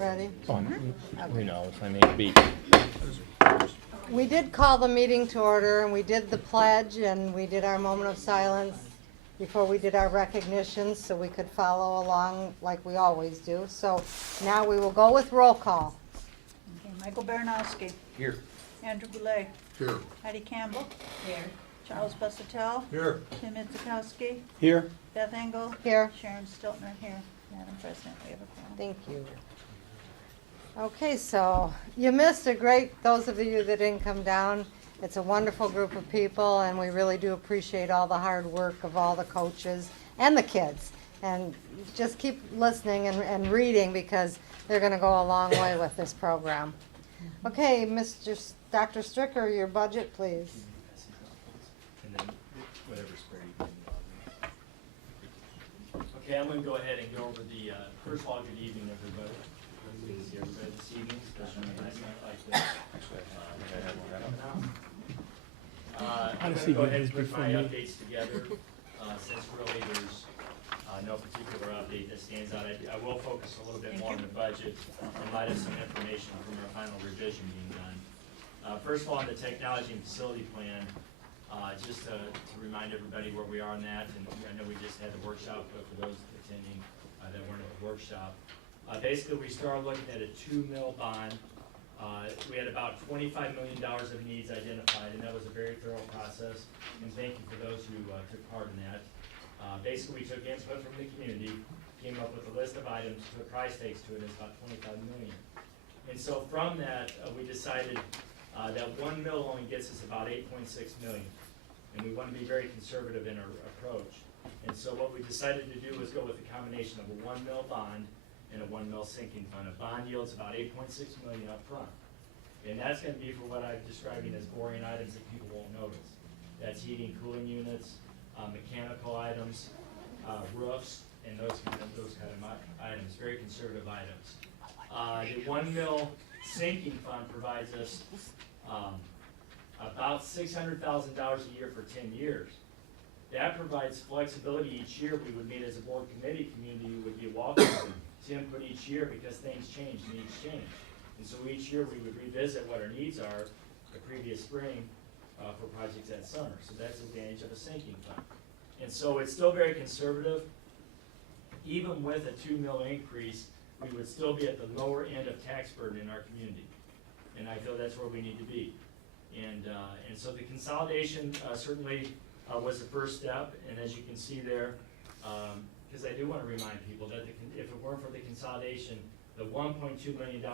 ready? Who knows? I mean, We did call the meeting to order, and we did the pledge, and we did our moment of silence before we did our recognitions, so we could follow along like we always do. So now we will go with roll call. Okay, Michael Baranowski. Here. Andrew Boulay. Here. Hattie Campbell. Here. Charles Busatel. Here. Tim Itzikowski. Here. Beth Engel. Here. Sharon Stiltner here. Madam President, we have a quorum. Thank you. Okay, so you missed a great, those of you that didn't come down, it's a wonderful group of people, and we really do appreciate all the hard work of all the coaches and the kids. And just keep listening and reading, because they're gonna go a long way with this program. Okay, Dr. Stricker, your budget, please. And then whatever spread you can. Okay, I'm going to go ahead and go over the, first of all, good evening, everybody. Good to see everybody this evening, especially on a nice night like this. I'm going to go ahead and put my updates together, since really there's no particular update that stands out. I will focus a little bit more on the budget in light of some information from our final revision being done. First of all, on the technology and facility plan, just to remind everybody where we are on that, and I know we just had the workshop, but for those attending that weren't at the workshop, basically we started looking at a 2 mil bond. We had about $25 million of needs identified, and that was a very thorough process, and thank you for those who took part in that. Basically, we took input from the community, came up with a list of items, put price tags to it, it's about $25 million. And so from that, we decided that 1 mil only gets us about 8.6 million. And we want to be very conservative in our approach. And so what we decided to do was go with a combination of a 1 mil bond and a 1 mil sinking fund. A bond yields about 8.6 million up front. And that's going to be for what I'm describing as boring items that people won't notice. That's heating, cooling units, mechanical items, roofs, and those kind of items, very conservative items. The 1 mil sinking fund provides us about $600,000 a year for 10 years. That provides flexibility each year. We would meet as a board committee, community would be welcome to input each year, because things change, needs change. And so each year we would revisit what our needs are the previous spring for projects that summer. So that's the advantage of a sinking fund. And so it's still very conservative. Even with a 2 mil increase, we would still be at the lower end of tax burden in our community. And I feel that's where we need to be. And so the consolidation certainly was the first step. And as you can see there, because I do want to remind people that if it weren't for the consolidation, the $1.2 million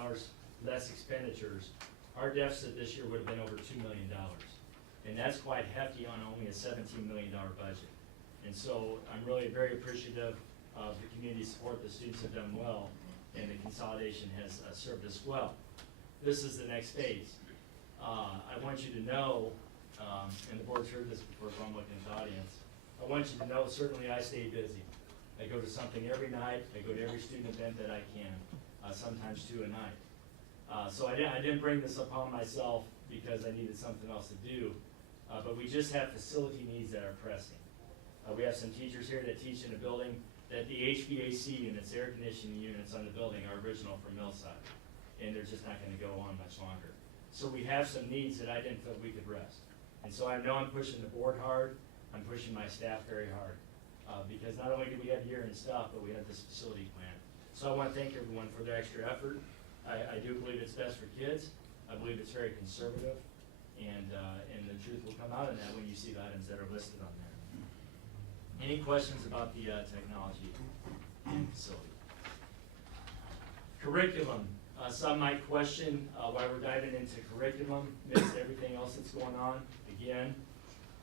less expenditures, our deficit this year would have been over $2 million. And that's quite hefty on only a $17 million budget. And so I'm really very appreciative of the community support. The students have done well, and the consolidation has served us well. This is the next phase. I want you to know, and the board's heard this before, so I'm looking at the audience, I want you to know certainly I stay busy. I go to something every night. I go to every student event that I can, sometimes 2 a night. So I didn't bring this upon myself because I needed something else to do, but we just have facility needs that are pressing. We have some teachers here that teach in a building that the HVAC units, air conditioning units on the building are original from Millside, and they're just not going to go on much longer. So we have some needs that I didn't feel we could rest. And so I know I'm pushing the board hard, I'm pushing my staff very hard, because not only do we have year-end stuff, but we have this facility plan. So I want to thank everyone for their extra effort. I do believe it's best for kids. I believe it's very conservative, and the truth will come out in that when you see the items that are listed on there. Any questions about the technology and facility? Curriculum. Some might question why we're diving into curriculum amidst everything else that's going on. Again,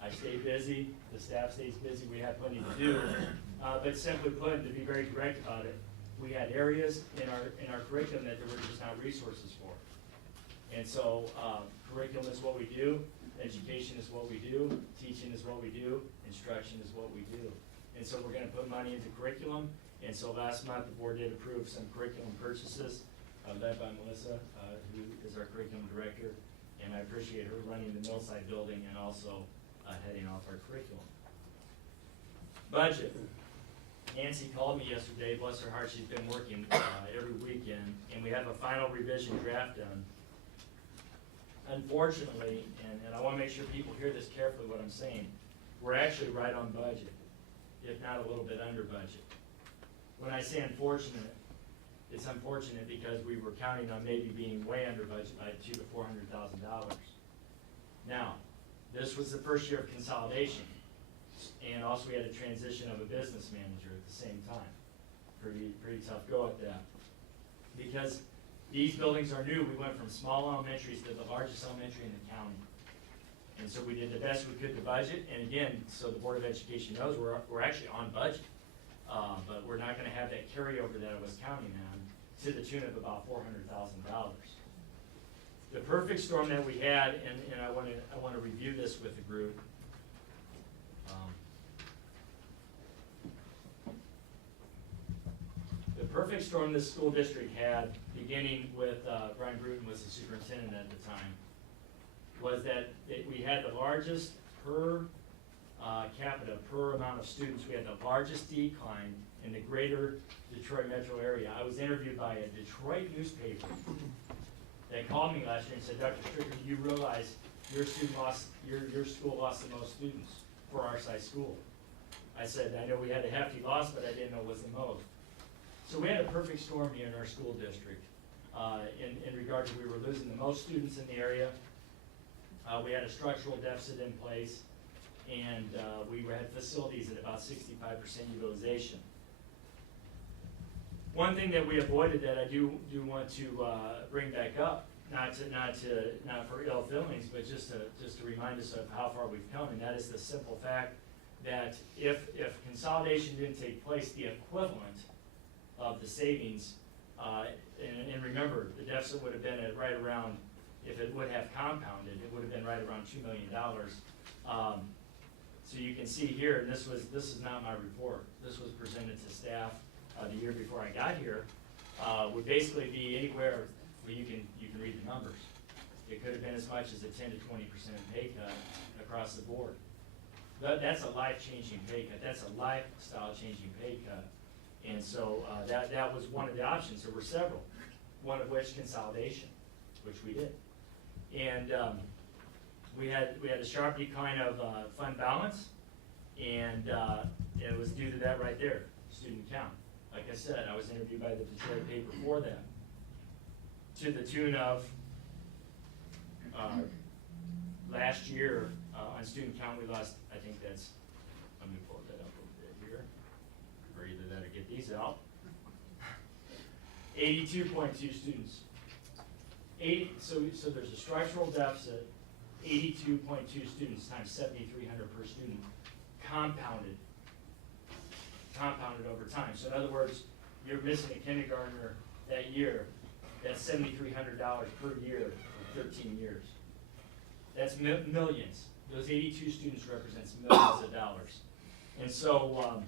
I stay busy, the staff stays busy, we have plenty to do. But simply put, to be very direct about it, we had areas in our curriculum that there were just not resources for. And so curriculum is what we do, education is what we do, teaching is what we do, instruction is what we do. And so we're going to put money into curriculum. And so last month the board did approve some curriculum purchases led by Melissa, who is our curriculum director. And I appreciate her running the Millside building and also heading off our curriculum. Budget. Nancy called me yesterday, bless her heart, she's been working every weekend, and we have a final revision draft done. Unfortunately, and I wanna make sure people hear this carefully what I'm saying, we're actually right on budget, if not a little bit under budget. When I say unfortunate, it's unfortunate because we were counting on maybe being way under budget by $200,000 to $400,000. Now, this was the first year of consolidation, and also we had a transition of a business manager at the same time. Pretty tough go at that. Because these buildings are new, we went from small elementaries to the largest elementary in the county. And so we did the best we could to budget, and again, so the Board of Education knows, we're actually on budget. But we're not gonna have that carryover that I was counting on to the tune of about $400,000. The perfect storm that we had, and I wanna review this with the group. The perfect storm this school district had, beginning with Brian Bruton was the superintendent at the time, was that we had the largest per capita, per amount of students, we had the largest decline in the greater Detroit metro area. I was interviewed by a Detroit newspaper. They called me last year and said, Dr. Stricker, do you realize your school lost the most students for our size school? I said, I know we had a hefty loss, but I didn't know it was the most. So we had a perfect storm here in our school district. In regard to we were losing the most students in the area. We had a structural deficit in place, and we had facilities at about 65% utilization. One thing that we avoided that I do want to bring back up, not for ill feelings, but just to remind us of how far we've come, and that is the simple fact that if consolidation didn't take place, the equivalent of the savings, and remember, the deficit would have been at right around, if it would have compounded, it would have been right around $2 million. So you can see here, and this is not my report, this was presented to staff the year before I got here, would basically be anywhere where you can read the numbers. It could have been as much as a 10 to 20% pay cut across the board. That's a life-changing pay cut, that's a lifestyle-changing pay cut. And so that was one of the options. There were several, one of which consolidation, which we did. And we had a sharp decline of fund balance, and it was due to that right there, student count. Like I said, I was interviewed by the Detroit paper for that, to the tune of last year on student count we lost. I think that's, let me pull that up a little bit here, or either that or get these out. 82.2 students. So there's a structural deficit, 82.2 students times 7,300 per student, compounded over time. So in other words, you're missing a kindergartner that year, that's $7,300 per year for 13 years. That's millions. Those 82 students represents millions of dollars. And so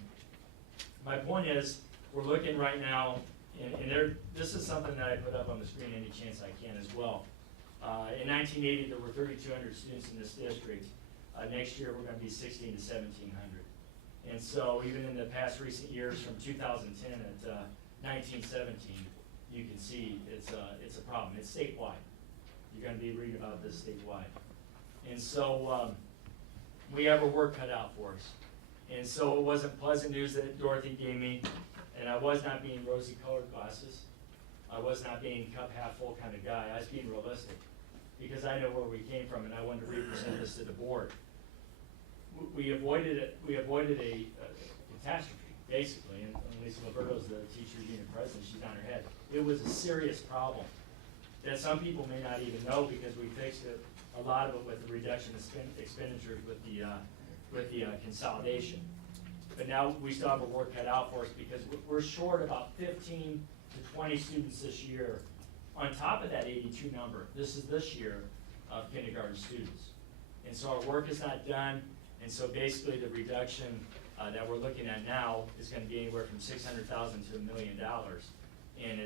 my point is, we're looking right now, and this is something that I put up on the screen any chance I can as well. In 1980, there were 3,200 students in this district. Next year, we're going to be 1,600 to 1,700. And so even in the past recent years, from 2010 at 1917, you can see it's a problem. It's statewide. You're going to be reading about this statewide. And so we have our work cut out for us. And so it wasn't pleasant news that Dorothy gave me, and I was not being rosy-colored glasses. I was not being cup half full kind of guy. I was being realistic because I know where we came from, and I wanted to represent this to the board. We avoided it. We avoided a catastrophe, basically. And Lisa Liberto's the teachers union president. She's on her head. It was a serious problem that some people may not even know because we fixed it. A lot of it with the reduction of expenditures with the consolidation. But now we still have a work cut out for us because we're short about 15 to 20 students this year. On top of that 82 number, this is this year of kindergarten students. And so our work is not done. And so basically the reduction that we're looking at now is going to be anywhere from $600,000 to $1 million. And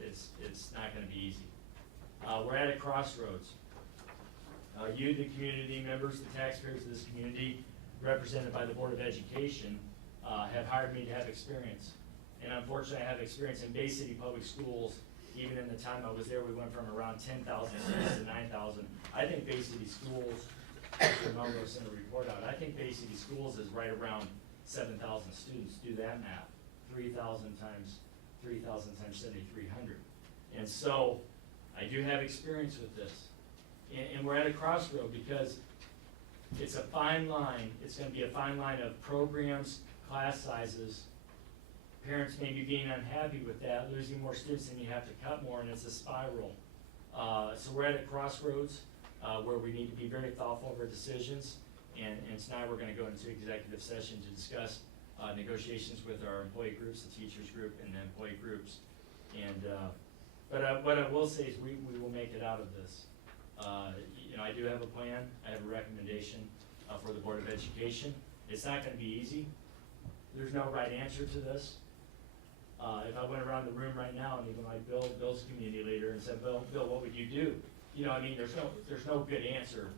it's not going to be easy. We're at a crossroads. You, the community members, the taxpayers of this community, represented by the Board of Education, have hired me to have experience. And unfortunately, I have experience in Bay City Public Schools. Even in the time I was there, we went from around 10,000 students to 9,000. I think Bay City Schools, Mr. Melrose sent a report out, I think Bay City Schools is right around 7,000 students. Do that math, 3,000 times 7,300. And so, I do have experience with this. And we're at a crossroad because it's a fine line. It's gonna be a fine line of programs, class sizes. Parents may be being unhappy with that, losing more students, and you have to cut more, and it's a spiral. So we're at a crossroads where we need to be very thoughtful of our decisions. And tonight we're gonna go into executive session to discuss negotiations with our employee groups, the teachers group, and the employee groups. And but what I will say is we will make it out of this. You know, I do have a plan. I have a recommendation for the Board of Education. It's not gonna be easy. There's no right answer to this. If I went around the room right now and even like Bill's community leader and said, Bill, what would you do? You know, I mean, there's no good answer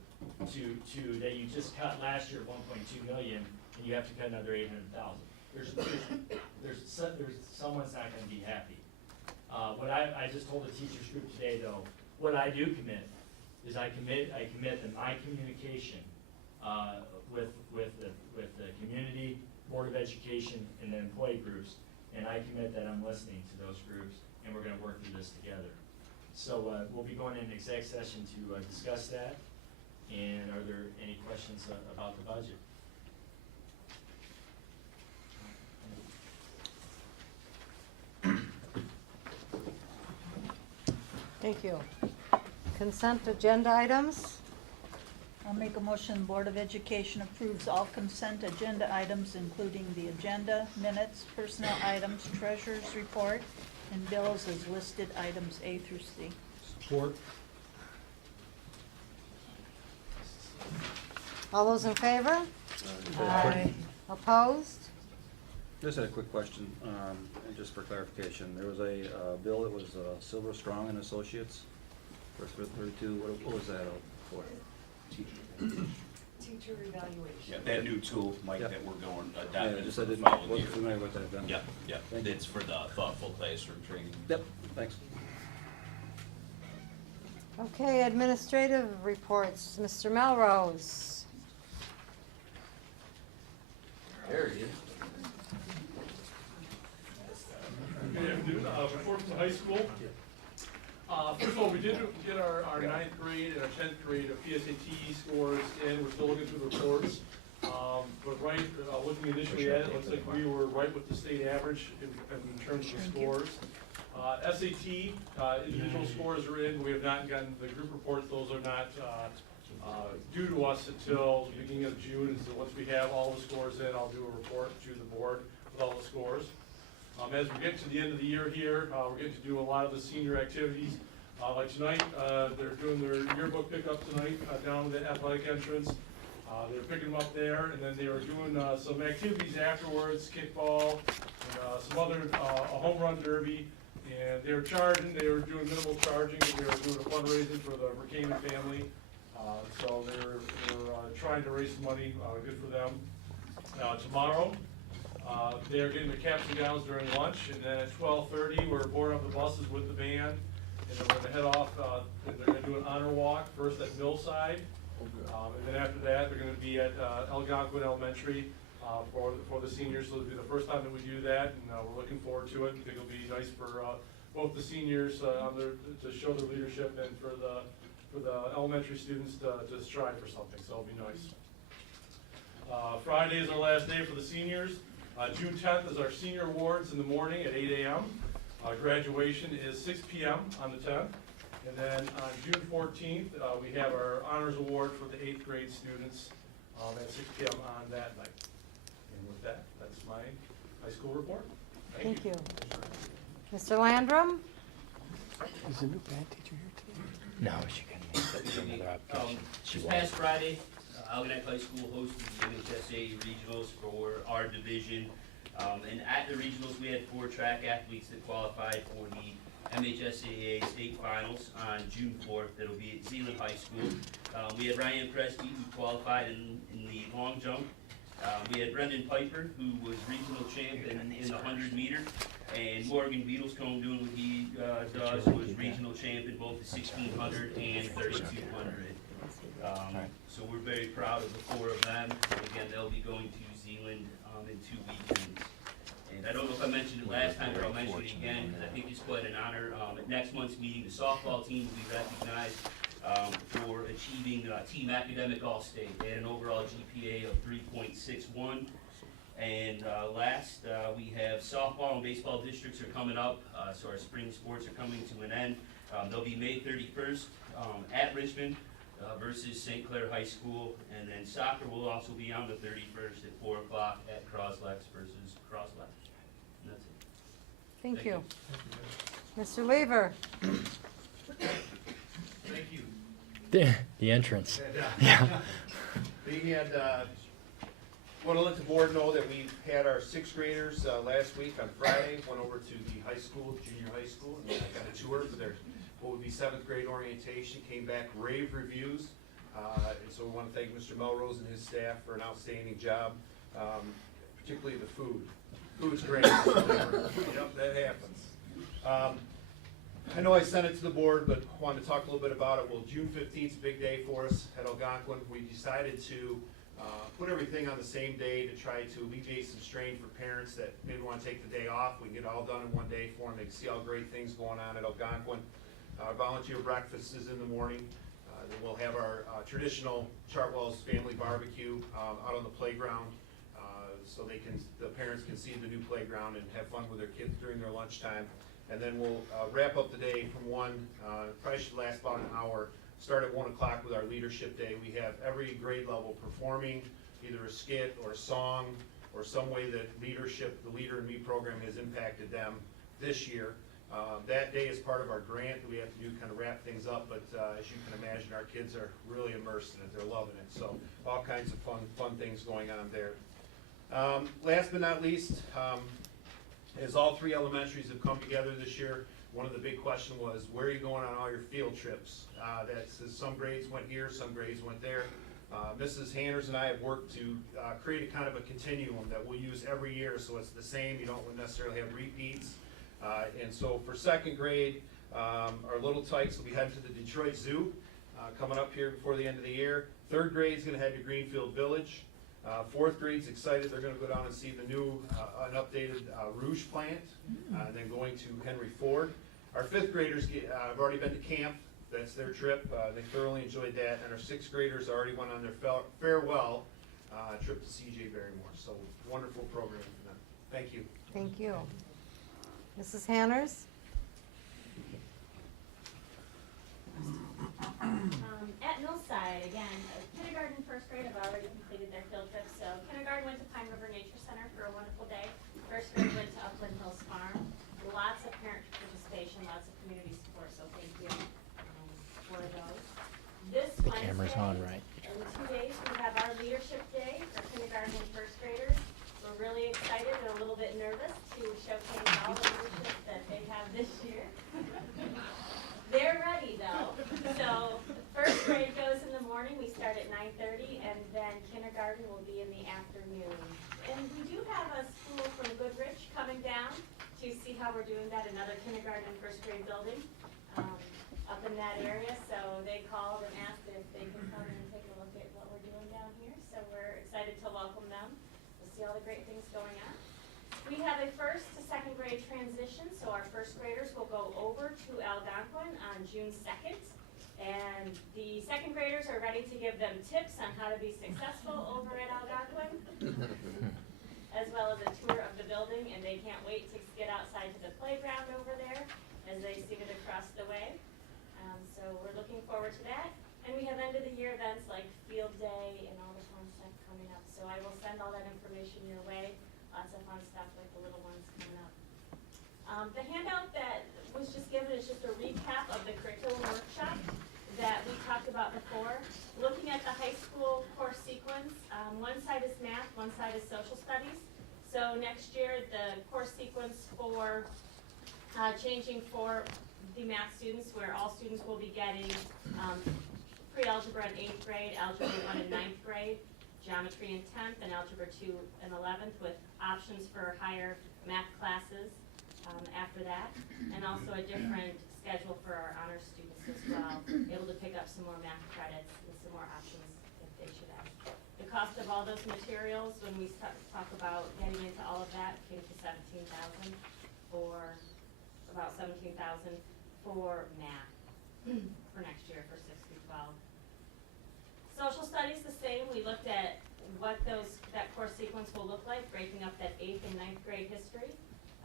to that you just cut last year 1.2 million and you have to cut another 800,000. There's someone's not gonna be happy. What I just told the teachers group today though, what I do commit is I commit that my communication with the community, Board of Education, and the employee groups, and I commit that I'm listening to those groups, and we're gonna work through this together. So we'll be going into exec session to discuss that, and are there any questions about the budget? Thank you. Consent agenda items? I'll make a motion, Board of Education approves all consent agenda items, including the agenda, minutes, personnel items, treasurer's report, and bills as listed items A through C. Support. All those in favor? Aye. Opposed? Just had a quick question, and just for clarification. There was a bill that was Silver Strong and Associates for 32. What was that for? Teacher evaluation. Yeah, that new tool, Mike, Yeah. that we're going, Yeah, adopting just for I the didn't, following year. wasn't familiar with that then. Yep, yep, Thank you. it's for the thoughtful classroom training. Yep, thanks. Okay, administrative reports, Mr. Melrose. There he is. Good afternoon, report from the high school. First of all, we did get our ninth grade and our 10th grade PSAT scores in. We're still looking through the reports. But looking initially at it, looks like we were right with the state average in terms of scores. SAT, individual scores are in. We have not gotten the group reports. Those are not due to us until the beginning of June. And so once we have all the scores in, I'll do a report to the board with all the scores. As we get to the end of the year here, we're getting to do a lot of the senior activities. Like tonight, they're doing their yearbook pickup tonight down the athletic entrance. They're picking them up there, and then they were doing some activities afterwards, kickball, and some other, a home run derby. And they were charging, they were doing minimal charging, but they were doing a fundraising for the Verkaman family. So they were trying to raise some money, good for them. Tomorrow, they are getting their caps and gowns during lunch, and then at 12:30, we're boarding up the buses with the band, and then we're gonna head off, and they're gonna do an honor walk, first at Millside, and then after that, they're gonna be at Algonquin Elementary for the seniors, so it'll be the first time that we do that, and we're looking forward to it. I think it'll be nice for both the seniors to show their leadership, and for the elementary students to strive for something, so it'll be nice. Friday is our last day for the seniors. June 10th is our senior awards in the morning at 8 a.m. Graduation is 6 p.m. on the 10th. And then on June 14th, we have our honors award for the 8th grade students at 6 p.m. on that night. And with that, that's my high school report. Thank you. Mr. Landrum? Is the new band teacher here today? No, she couldn't make it. This past Friday, Algonac High School hosted the MHSA regionals for our division. And at the regionals, we had 4 track athletes that qualified for the MHSAA state finals on June 4th. That'll be at Zeeland High School. We had Ryan Presby, who qualified in the long jump. We had Brendan Piper, who was regional champ in the 100 meter, and Morgan Beatlescombe doing what he does, was regional champ in both the 1600 and 3200. So we're very proud of the 4 of them. Again, they'll be going to Zealand in 2 weekends. And I don't know if I mentioned it last time, but I'll mention it again, because I think it's quite an honor. At next month's meeting, the softball team will be recognized for achieving team academic all-state. They had an overall GPA of 3.61. And last, we have softball and baseball districts are coming up, so our spring sports are coming to an end. They'll be May 31st at Richmond versus St. Clair High School, and then soccer will also be on the 31st at 4 o'clock at Croslex versus Croslex. And that's it. Thank you. Mr. Lever? Thank you. The entrance. We had, want to let the board know that we had our 6th graders last week on Friday, went over to the high school, junior high school, and got a tour for their, what would be 7th grade orientation, came back rave reviews. And so we want to thank Mr. Melrose and his staff for an outstanding job, particularly the food. Food's great. Yep, that happens. I know I sent it to the board, but wanted to talk a little bit about it. Well, June 15th is a big day for us at Algonquin. We decided to put everything on the same day to try to alleviate some strain for parents that maybe want to take the day off. We can get it all done in one day for them. They can see all great things going on at Algonquin. Volunteer breakfast is in the morning. Then we'll have our traditional Chartwell's family barbecue out on the playground, so the parents can see the new playground and have fun with their kids during their lunchtime. And then we'll wrap up the day from 1, probably should last about an hour, start at 1 o'clock with our leadership day. We have every grade level performing either a skit or a song or some way that leadership, the Leader in Me program has impacted them this year. That day is part of our grant that we have to do, kind of wrap things up, but as you can imagine, our kids are really immersed in it. They're loving it. So all kinds of fun things going on there. Last but not least, as all 3 elementaries have come together this year, one of the big questions was, where are you going on all your field trips? Some grades went here, some grades went there. Mrs. Hanners and I have worked to create a kind of a continuum that we'll use every year, so it's the same. You don't necessarily have repeats. And so for 2nd grade, our little tykes will be heading to the Detroit Zoo coming up here before the end of the year. 3rd grade is going to head to Greenfield Village. 4th grade's excited. They're going to go down and see the new, an updated Rouge plant, and then going to Henry Ford. Our 5th graders have already been to camp. That's their trip. They thoroughly enjoyed that. And our 6th graders already went on their farewell trip to C.J. Barrymore. So wonderful program for them. Thank you. Thank you. Mrs. Hanners? At Millside, again, kindergarten and 1st grade have already completed their field trip. So kindergarten went to Pine River Nature Center for a wonderful day. 1st grade went to Upland Hills Farm. Lots of parent participation, lots of community support, so thank you for those. This Wednesday, Camera's on, right? in 2 days, we have our leadership day for kindergarten and 1st graders. We're really excited and a little bit nervous to showcase all the leadership that they have this year. They're ready though. So 1st grade goes in the morning, we start at 9:30, and then kindergarten will be in the afternoon. And we do have a school from Goodrich coming down to see how we're doing that, another kindergarten and 1st grade building up in that area. So they called and asked if they can come and take a look at what we're doing down here. So we're excited to welcome them. We'll see all the great things going on. We have a 1st to 2nd grade transition, so our 1st graders will go over to Algonquin on June 2nd. And the 2nd graders are ready to give them tips on how to be successful over at Algonquin, as well as a tour of the building, and they can't wait to get outside to the playground over there as they see it across the way. So we're looking forward to that. And we have end of the year events like field day and all the fun stuff coming up. So I will send all that information your way. Lots of fun stuff like the little ones coming up. The handout that was just given is just a recap of the curriculum workshop that we talked about before. Looking at the high school course sequence, one side is math, one side is social studies. So next year, the course sequence for changing for the math students, where all students will be getting pre-algebra in 8th grade, algebra 1 in 9th grade. geometry in 10th and algebra 2 and 11th, with options for higher math classes after that, and also a different schedule for our honor students as well, able to pick up some more math credits and some more options if they should have. The cost of all those materials, when we talk about getting into all of that, came to $17,000 for about $17,000 for math for next year for 6 through 12. Social studies the same. We looked at what that course sequence will look like, breaking up that 8th and 9th grade history,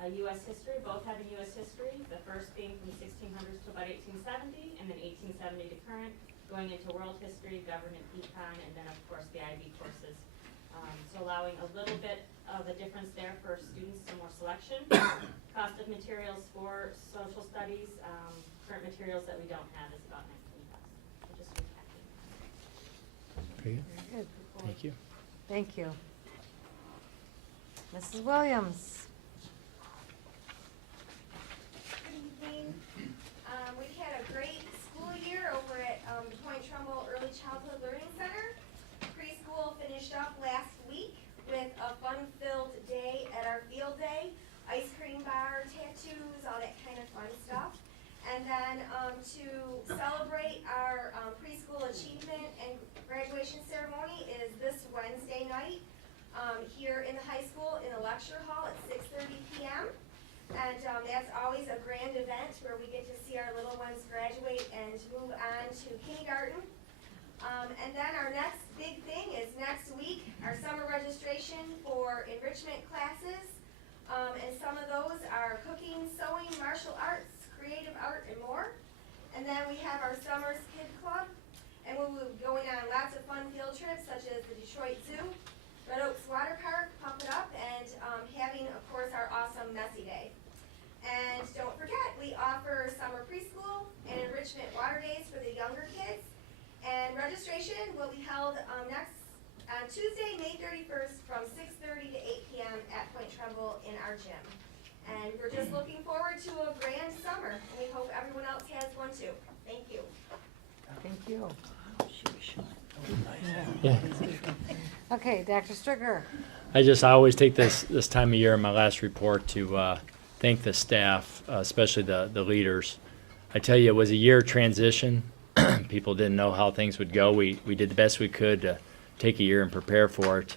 U.S. history, both having U.S. history. The first being from 1600s to about 1870, and then 1870 to current, going into world history, government, econ, and then of course the IB courses. So allowing a little bit of a difference there for students, some more selection. Cost of materials for social studies, current materials that we don't have is about $19,000. So just recapping. Very good. Good. Thank you. Thank you. Mrs. Williams. Good evening. We've had a great school year over at the Point Trumbull Early Childhood Learning Center. Preschool finished up last week with a fun-filled day at our field day, ice cream bar, tattoos, all that kind of fun stuff. And then to celebrate our preschool achievement and graduation ceremony is this Wednesday night here in the high school in the lecture hall at 6:30 p.m. And that's always a grand event where we get to see our little ones graduate and move on to kindergarten. And then our next big thing is next week, our summer registration for enrichment classes. And some of those are cooking, sewing, martial arts, creative art, and more. And then we have our Summers Kid Club, and we will be going on lots of fun field trips such as the Detroit Zoo, Red Oaks Water Park, Pump It Up, and having, of course, our awesome Messy Day. And don't forget, we offer summer preschool and enrichment water days for the younger kids. And registration will be held on Tuesday, May 31st from 6:30 to 8 p.m. at Point Trumbull in our gym. And we're just looking forward to a grand summer, and we hope everyone else has one too. Thank you. Thank you. Yeah. Okay, Dr. Stricker. I always take this time of year in my last report to thank the staff, especially the leaders. I tell you, it was a year transition. People didn't know how things would go. We did the best we could to take a year and prepare for it.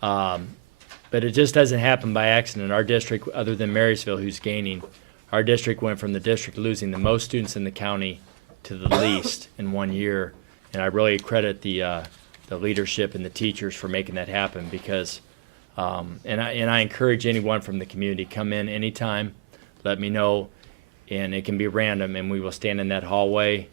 But it just doesn't happen by accident. Our district, other than Marysville, who's gaining, our district went from the district losing the most students in the county to the least in 1 year. And I really credit the leadership and the teachers for making that happen because, and I encourage anyone from the community, come in anytime, let me know, and it can be random, and we will stand in that hallway,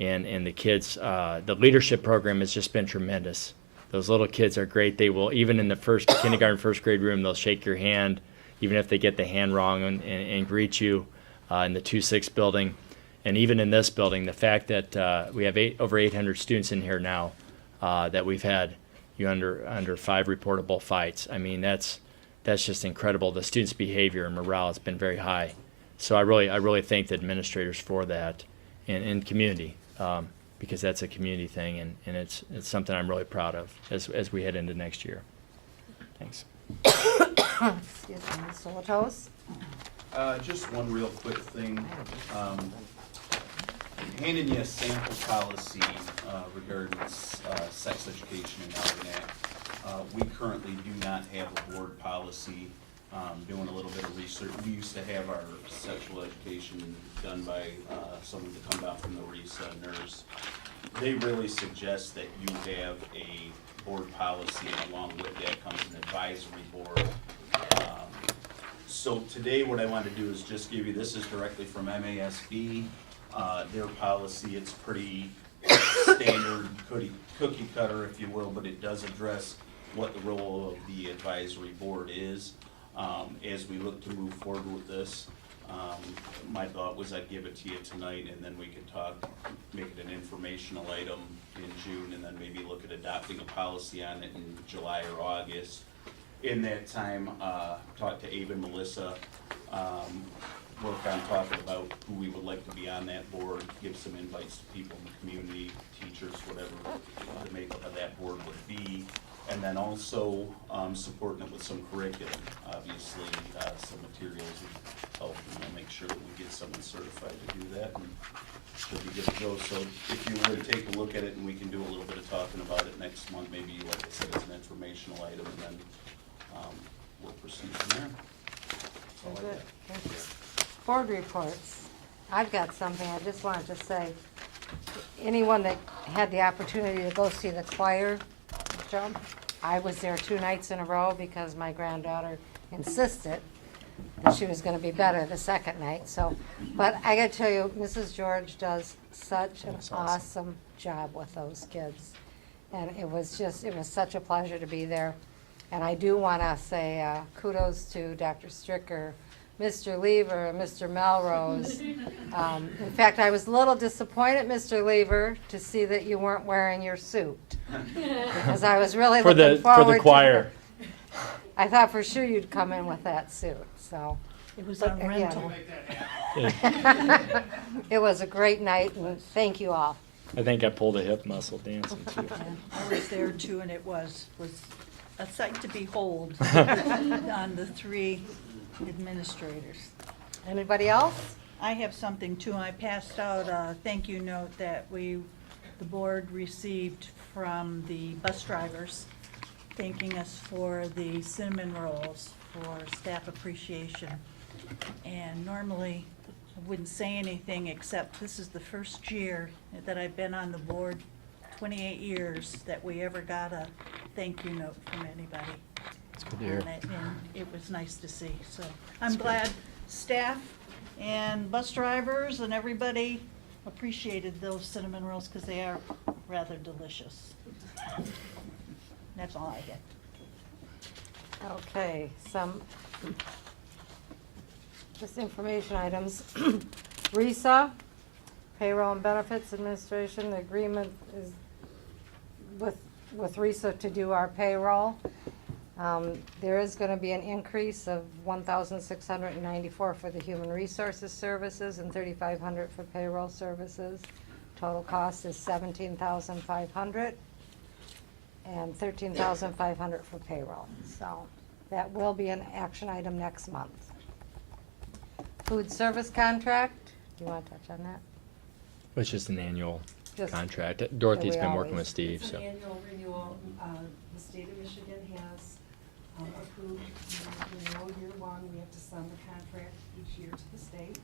and the kids, the leadership program has just been tremendous. Those little kids are great. They will, even in the kindergarten, first grade room, they'll shake your hand, even if they get the hand wrong, and greet you in the 2-6 building. And even in this building, the fact that we have over 800 students in here now, that we've had under 5 reportable fights. I mean, that's just incredible. The students' behavior and morale has been very high. So I really thank the administrators for that, and community, because that's a community thing, and it's something I'm really proud of as we head into next year. Thanks. Excuse me, Mr. Latos. Just one real quick thing. Handing you a sample policy regarding sex education in Algonac. We currently do not have a board policy. Doing a little bit of research, we used to have our sexual education done by someone to come down from the RESA nurse. They really suggest that you have a board policy, and along with that comes an advisory board. So today what I want to do is just give you, this is directly from MASB, their policy. It's pretty standard cookie cutter, if you will, but it does address what the role of the advisory board is. As we look to move forward with this, my thought was I'd give it to you tonight, and then we could make it an informational item in June, and then maybe look at adopting a policy on it in July or August. In that time, talk to Abe and Melissa, work on talking about who we would like to be on that board, give some invites to people in the community, teachers, whatever the makeup of that board would be, And then also, supporting it with some curriculum, obviously, some materials would help, make sure that we get someone certified to do that, and should be good to go. So if you would take a look at it, and we can do a little bit of talking about it next month, maybe, like I said, as an informational item, and then, we'll proceed from there. That's all I Good, got. thank you. Board reports. I've got something I just wanted to say. Anyone that had the opportunity to go see the choir jump, I was there 2 nights in a row because my granddaughter insisted that she was gonna be better the second night, so. But I gotta tell you, Mrs. George does such an That's awesome. awesome job with those kids. And it was such a pleasure to be there. And I do wanna say kudos to Dr. Stricker, Mr. Lever, and Mr. Melrose. In fact, I was a little disappointed, Mr. Lever, to see that you weren't wearing your suit. Because I was really For looking forward to the choir. I thought for sure you'd come in with that suit, so. It was But on again, rental. It was a great night, and thank you all. I think I pulled a hip muscle dancing too. I was there too, and it was a sight to behold on the 3 administrators. Anybody else? I have something too. I passed out a thank you note that the board received from the bus drivers, thanking us for the cinnamon rolls for staff appreciation. And normally, I wouldn't say anything, except this is the first year that I've been on the board, 28 years, that we ever got a thank you note from anybody. It's good to hear. on it, and it was nice to see. So I'm glad staff and bus drivers and everybody appreciated those cinnamon rolls because they are rather delicious. That's all I get. Okay, some just information items. RISA, Payroll and Benefits Administration, the agreement is with RISA to do our payroll. There is gonna be an increase of 1,694 for the Human Resources Services and 3,500 for payroll services. Total cost is 17,500 and 13,500 for payroll. So that will be an action item next month. Food service contract, do you wanna touch on that? It's just an annual Just- contract. Dorothy's we been working always- with Steve, It's so. an annual renewal. The state of Michigan has approved the renewal year 1. We have to send the contract each year to the state.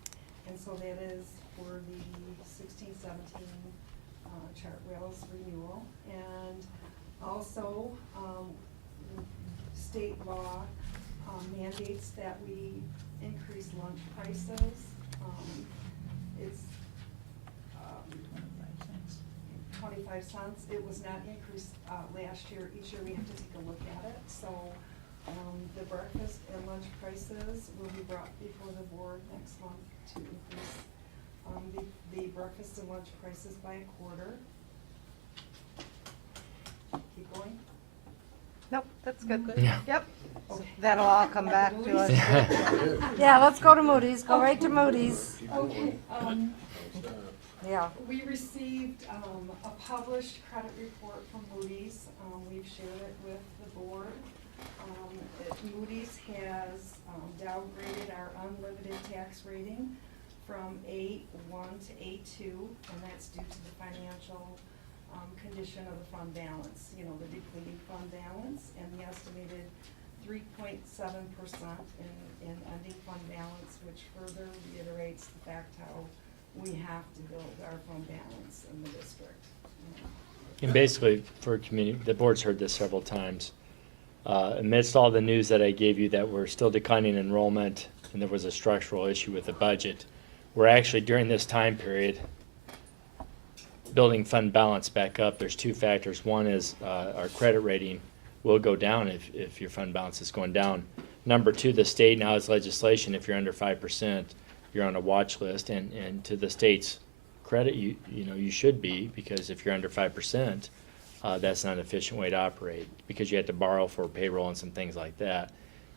And so that is for the 16-17 chart rails renewal. And also, state law mandates that we increase lunch prices. It's 25 cents. It was not increased last year. Each year we have to take a look at it. So the breakfast and lunch prices will be brought before the board next month to increase the breakfast and lunch prices by a quarter. Keep going. Nope, that's good. Yeah. Yep. Okay. That'll all come back to us. Yeah. Yeah, let's go to Moody's, go right to Moody's. Okay, Yeah. we received a published credit report from Moody's. We've shared it with the board. Moody's has downgraded our unlimited tax rating from A1 to A2, and that's due to the financial condition of the fund balance, you know, the depleting fund balance, and the estimated 3.7% in ending fund balance, which further reiterates the fact how we have to build our fund balance in the district. And basically, for community, the board's heard this several times. Amidst all the news that I gave you that we're still declining enrollment and there was a structural issue with the budget, we're actually, during this time period, building fund balance back up. There's 2 factors. One is our credit rating will go down if your fund balance is going down. Number 2, the state now has legislation, if you're under 5%, you're on a watch list, and to the state's credit, you know, you should be, because if you're under 5%, that's not an efficient way to operate, because you have to borrow for payroll and some things like that.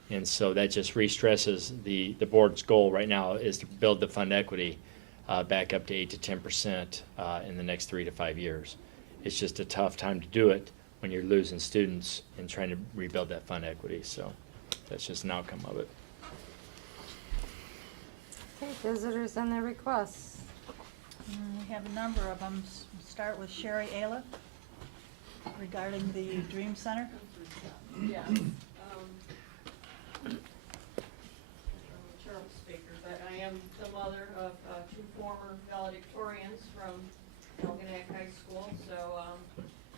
And so that just re-stresses the board's goal right now is to build the fund equity back up to 8 to 10% in the next 3 to 5 years. It's just a tough time to do it. when you're losing students and trying to rebuild that fund equity. So that's just an outcome of it. Okay, visitors and their requests. We have a number of them. We'll start with Sherry Ayla regarding the Dream Center. Yes, terrible speaker, but I am the mother of two former valedictorians from Algonac High School, so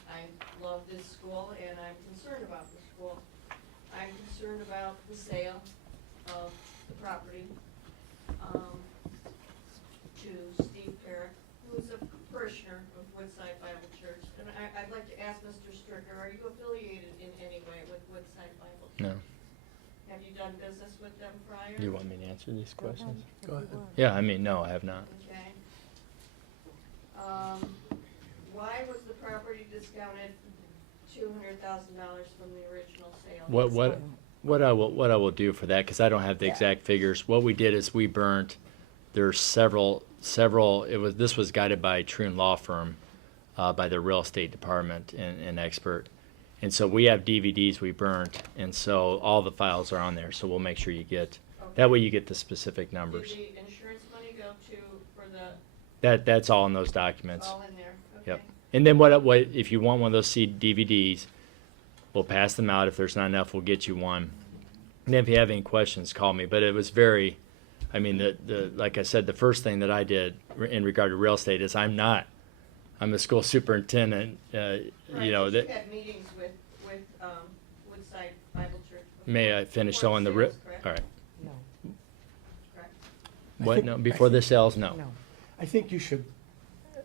I love this school and I'm concerned about the school. I'm concerned about the sale of the property to Steve Parrott, who's a parishioner of Woodside Bible Church. And I'd like to ask Mr. Stricker, are you affiliated in any way with Woodside Bible Church? No. Have you done business with them prior? Do you want me to answer these questions? Go ahead. Yeah, I mean, no, I have not. Okay. Why was the property discounted $200,000 from the original sale? What I will do for that, because I don't have the exact figures. What we did is we burnt. There's several. This was guided by Troon Law Firm, by the real estate department and expert, and so we have DVDs we burnt, and so all the files are on there. So we'll make sure you get. Okay. That way you get the specific numbers. Did the insurance money go to, for the, That's all in those documents. all in there? Yep. Okay. And then what if you want one of those DVDs, we'll pass them out. If there's not enough, we'll get you one. And then if you have any questions, call me. But it was very, I mean, like I said, the first thing that I did in regard to real estate is I'm a school superintendent. Right, You know but that. you had meetings with Woodside Bible Church. before- May I finish before on the sales, correct? all right. No, Correct. What? No, before the sales, no. no. I think you should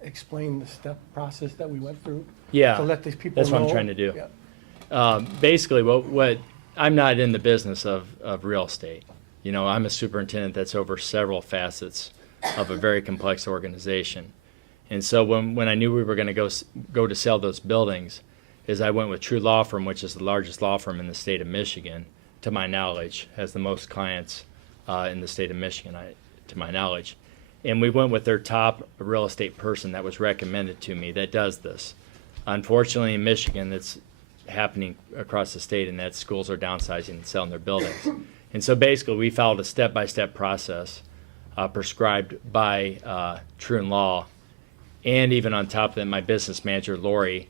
explain the step process that we went through. Yeah. To let these people know. That's what I'm trying to do. Yeah. Basically, what I'm not in the business of real estate. You know, I'm a superintendent that's over several facets of a very complex organization. And so when I knew we were going to go to sell those buildings, is I went with True Law Firm, which is the largest law firm in the state of Michigan, to my knowledge, has the most clients in the state of Michigan, to my knowledge. And we went with their top real estate person that was recommended to me that does this. Unfortunately, in Michigan, it's happening across the state, and that schools are downsizing and selling their buildings. And so basically, we followed a step-by-step process prescribed by True and Law. And even on top of that, my business manager, Lori,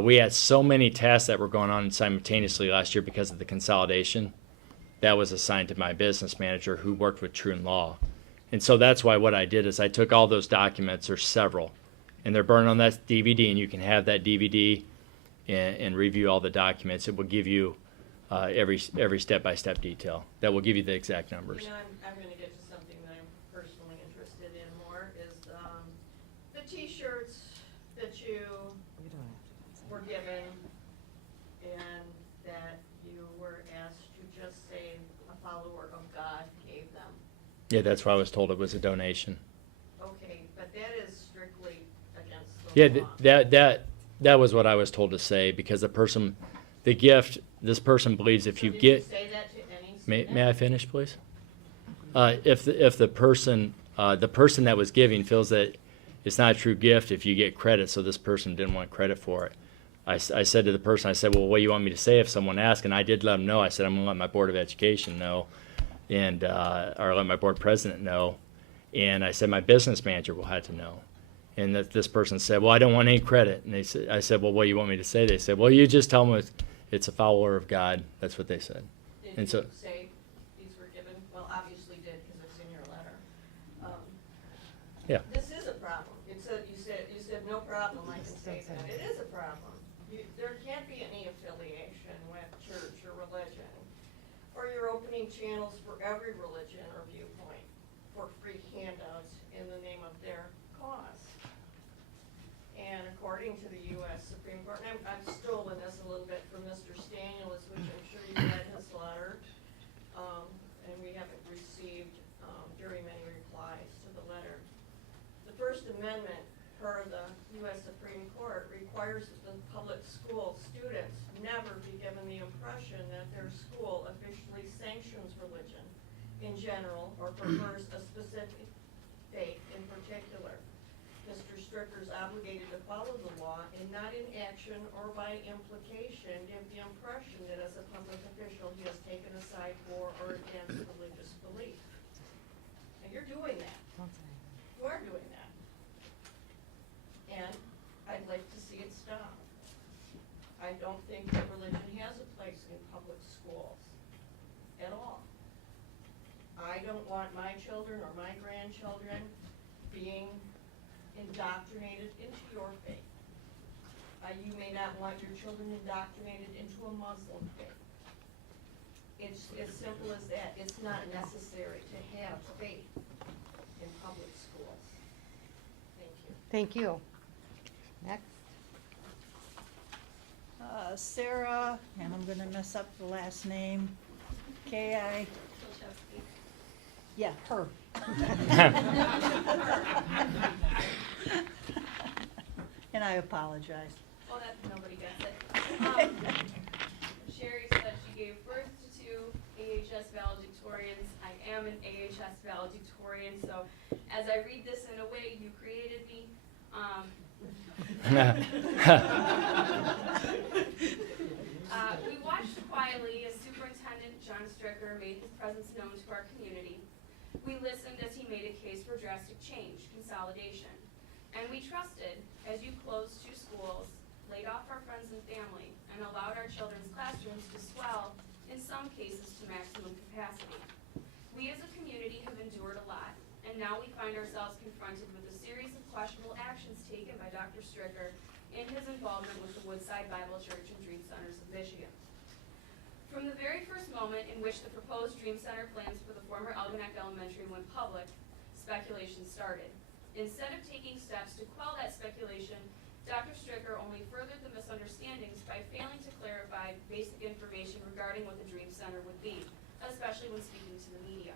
we had so many tasks that were going on simultaneously last year because of the consolidation. That was assigned to my business manager who worked with True and Law. And so that's why what I did is I took all those documents, there's several, and they're burned on that DVD, and you can have that DVD and review all the documents. It will give you every step-by-step detail. That will give you the exact numbers. You know, I'm gonna get to something that I'm personally interested in more, is the T-shirts that you You don't have to. were given and that you were asked to just say a follower of God gave them. Yeah, that's why I was told it was a donation. Okay, but that is strictly against the Yeah, law. that was what I was told to say, because the gift, this person believes if So you did get. say that to any May student? I finish, please? If the person that was giving feels that it's not a true gift if you get credit, so this person didn't want credit for it. I said to the person, I said, well, what do you want me to say if someone asks? And I did let them know. I said, I'm going to let my Board of Education know, and or let my board president know. And I said, my business manager will have to know. And that this person said, well, I don't want any credit. And I said, well, what do you want me to say? They said, well, you just tell them it's a follower of God. That's what they said. Did And so. you say these were given? Well, obviously did, because it's in your letter. Yeah. This is a problem. You said no problem, I can say that. It is a problem. There can't be any affiliation with church or religion, or you're opening channels for every religion or viewpoint for free handouts in the name of their cause. And according to the U.S. Supreme Court, and I've stolen this a little bit from Mr. Stanulis, which I'm sure you read his letter, and we haven't received very many replies to the letter. The First Amendment, per the U.S. Supreme Court, requires that the public school students never be given the impression that their school officially sanctions religion in general or prefers a specific faith in particular. Mr. Stricker is obligated to follow the law and not in action or by implication give the impression that as a public official, he has taken a side for or against religious belief. And you're doing that. You are doing that. And I'd like to see it stop. I don't think that religion has a place in public schools at all. I don't want my children or my grandchildren being indoctrinated into your faith. You may not want your children indoctrinated into a Muslim faith. It's as simple as that. It's not necessary to have faith in public schools. Thank you. Thank you. Next. Sarah, and I'm gonna mess up the last name, K-I, yeah, her. And I apologize. Well, that, nobody gets it. Sherry said she gave birth to two AHS valedictorians. I am an AHS valedictorian, so as I read this in a way, you created me. We watched quietly as Superintendent John Stricker made his presence known to our community. We listened as he made a case for drastic change, consolidation. And we trusted as you closed two schools, laid off our friends and family, and allowed our children's classrooms to swell, in some cases to maximum capacity. We as a community have endured a lot, and now we find ourselves confronted with a series of questionable actions taken by Dr. Stricker in his involvement with the Woodside Bible Church and Dream Centers of Michigan. From the very first moment in which the proposed Dream Center plans for the former Algonac Elementary went public, speculation started. Instead of taking steps to quell that speculation, Dr. Stricker only furthered the misunderstandings by failing to clarify basic information regarding what the Dream Center would be, especially when speaking to the media.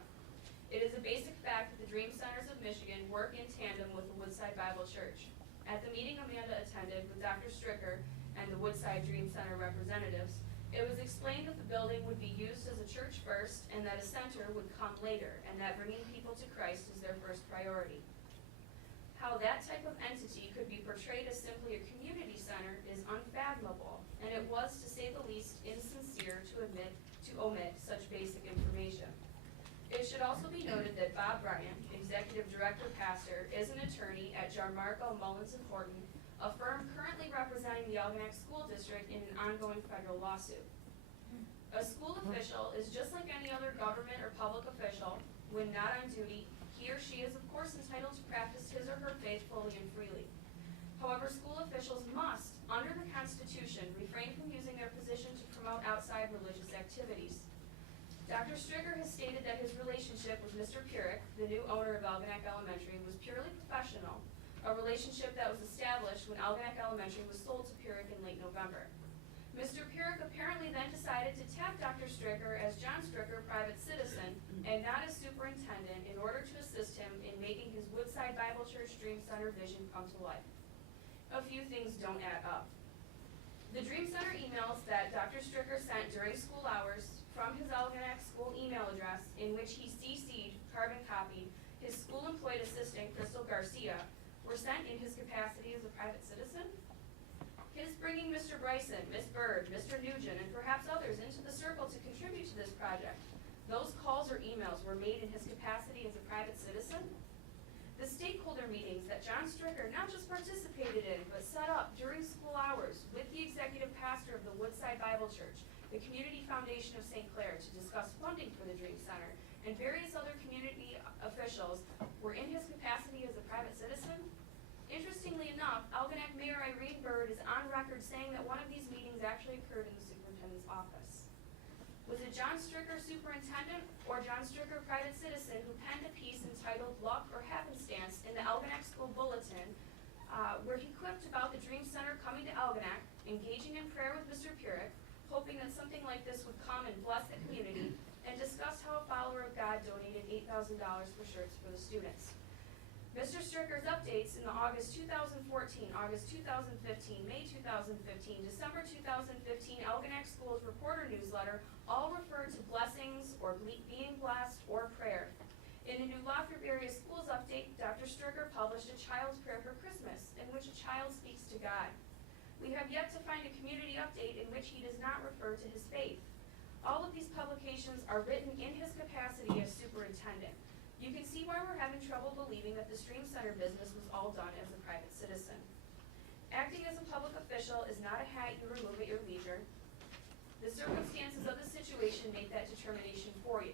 It is a basic fact that the Dream Centers of Michigan work in tandem with the Woodside Bible Church. At the meeting Amanda attended with Dr. Stricker and the Woodside Dream Center representatives, it was explained that the building would be used as a church first and that a center would come later, and that bringing people to Christ is their first priority. How that type of entity could be portrayed as simply a community center is unfathomable, and it was, to say the least, insincere to omit such basic information. It should also be noted that Bob Bryan, Executive Director Pastor, is an attorney at Jarmarco, Mullins & Horton, a firm currently representing the Algonac School District in an ongoing federal lawsuit. A school official is just like any other government or public official. When not on duty, he or she is of course entitled to practice his or her faith fully and freely. However, school officials must, under the Constitution, refrain from using their position to promote outside religious activities. Dr. Stricker has stated that his relationship with Mr. Purick, the new owner of Algonac Elementary, was purely professional, a relationship that was established when Algonac Elementary was sold to Purick in late November. Mr. Purick apparently then decided to tap Dr. Stricker as John Stricker, private citizen, and not as superintendent, in order to assist him in making his Woodside Bible Church Dream Center vision come to life. A few things don't add up. The Dream Center emails that Dr. Stricker sent during school hours from his Algonac school email address, in which he CC'd, carbon copied, his school-employed assistant, Crystal Garcia, were sent in his capacity as a private citizen? His bringing Mr. Bryson, Miss Bird, Mr. Nugent, and perhaps others into the circle to contribute to this project, those calls or emails were made in his capacity as a private citizen? The stakeholder meetings that John Stricker not just participated in, but set up during school hours with the executive pastor of the Woodside Bible Church, the Community Foundation of St. Clair, to discuss funding for the Dream Center, and various other community officials were in his capacity as a private citizen? Interestingly enough, Algonac Mayor Irene Bird is on record saying that one of these meetings actually occurred in the superintendent's office. Was it John Stricker, superintendent, or John Stricker, private citizen, who penned a piece entitled Luck or Happenstance in the Algonac School Bulletin, where he quipped about the Dream Center coming to Algonac, engaging in prayer with Mr. Purick, hoping that something like this would come and bless the community, and discussed how a follower of God donated $8,000 for shirts for the students. Mr. Stricker's updates in the August 2014, August 2015, May 2015, December 2015 Algonac Schools Reporter newsletter all refer to blessings or being blessed or prayer. In a new Lafayette area schools update, Dr. Stricker published A Child's Prayer for Christmas, in which a child speaks to God. We have yet to find a community update in which he does not refer to his faith. All of these publications are written in his capacity as superintendent. You can see why we're having trouble believing that the Stream Center business was all done as a private citizen. Acting as a public official is not a hat you remove at your leisure. The circumstances of the situation make that determination for you.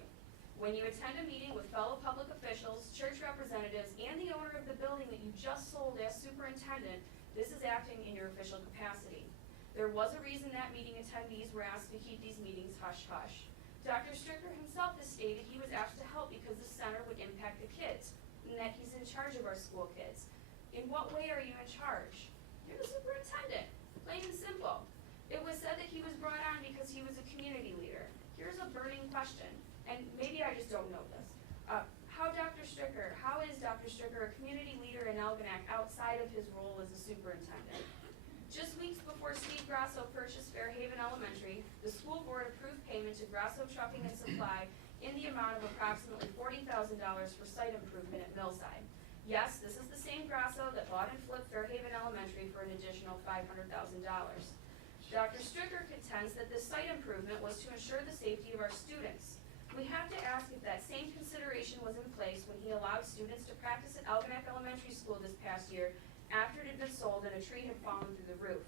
When you attend a meeting with fellow public officials, church representatives, and the owner of the building that you just sold as superintendent, this is acting in your official capacity. There was a reason that meeting attendees were asked to keep these meetings hush-hush. Dr. Stricker himself has stated he was asked to help because the center would impact the kids, and that he's in charge of our school kids. In what way are you in charge? You're the superintendent, plain and simple. It was said that he was brought on because he was a community leader. Here's a burning question, and maybe I just don't know this. How is Dr. Stricker a community leader in Algonac outside of his role as a superintendent? Just weeks before Steve Grasso purchased Fairhaven Elementary, the school board approved payment to Grasso Trucking and Supply in the amount of approximately $40,000 for site improvement at Millside. Yes, this is the same Grasso that bought and flipped Fairhaven Elementary for an additional $500,000. Dr. Stricker contends that this site improvement was to ensure the safety of our students. We have to ask if that same consideration was in place when he allowed students to practice at Algonac Elementary School this past year after it had been sold and a tree had fallen through the roof.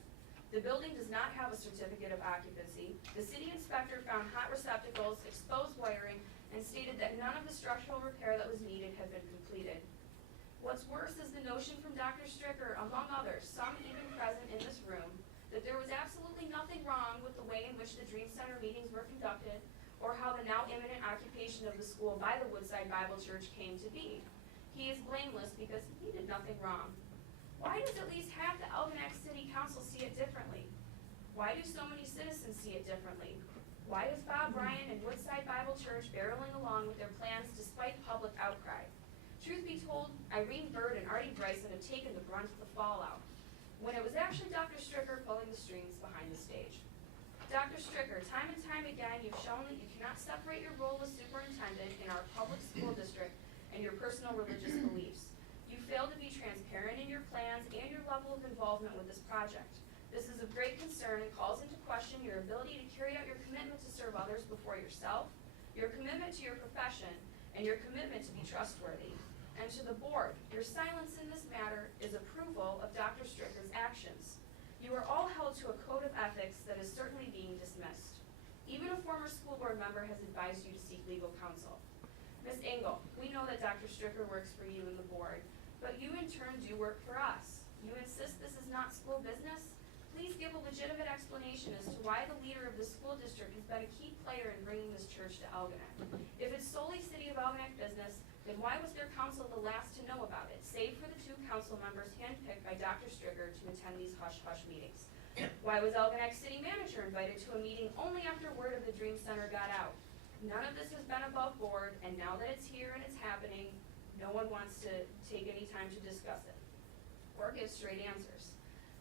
The building does not have a certificate of occupancy. The city inspector found hot receptacles, exposed wiring, and stated that none of the structural repair that was needed had been completed. What's worse is the notion from Dr. Stricker, among others, some even present in this room, that there was absolutely nothing wrong with the way in which the Dream Center meetings were conducted, or how the now imminent occupation of the school by the Woodside Bible Church came to be. He is blameless because he did nothing wrong. Why does at least half the Algonac City Council see it differently? Why do so many citizens see it differently? Why is Bob Bryant and Woodside Bible Church barreling along with their plans despite public outcry? Truth be told, Irene Bird and Artie Bryson have taken the brunt of the fallout, when it was actually Dr. Stricker pulling the strings behind the stage. Dr. Stricker, time and time again, you've shown that you cannot separate your role as superintendent in our public school district and your personal religious beliefs. You failed to be transparent in your plans and your level of involvement with this project. This is of great concern and calls into question your ability to carry out your commitment to serve others before yourself, your commitment to your profession, and your commitment to be trustworthy. And to the board, your silence in this matter is approval of Dr. Stricker's actions. You are all held to a code of ethics that is certainly being dismissed. Even a former school board member has advised you to seek legal counsel. Ms. Engel, we know that Dr. Stricker works for you and the board, but you in turn do work for us. You insist this is not school business? Please give a legitimate explanation as to why the leader of the school district has been a key player in bringing this church to Algonac. If it's solely City of Algonac business, then why was their council the last to know about it, save for the 2 council members handpicked by Dr. Stricker to attend these hush-hush meetings? Why was Algonac City Manager invited to a meeting only after word of the Dream Center got out? None of this has been above board, and now that it's here and it's happening, no one wants to take any time to discuss it or give straight answers.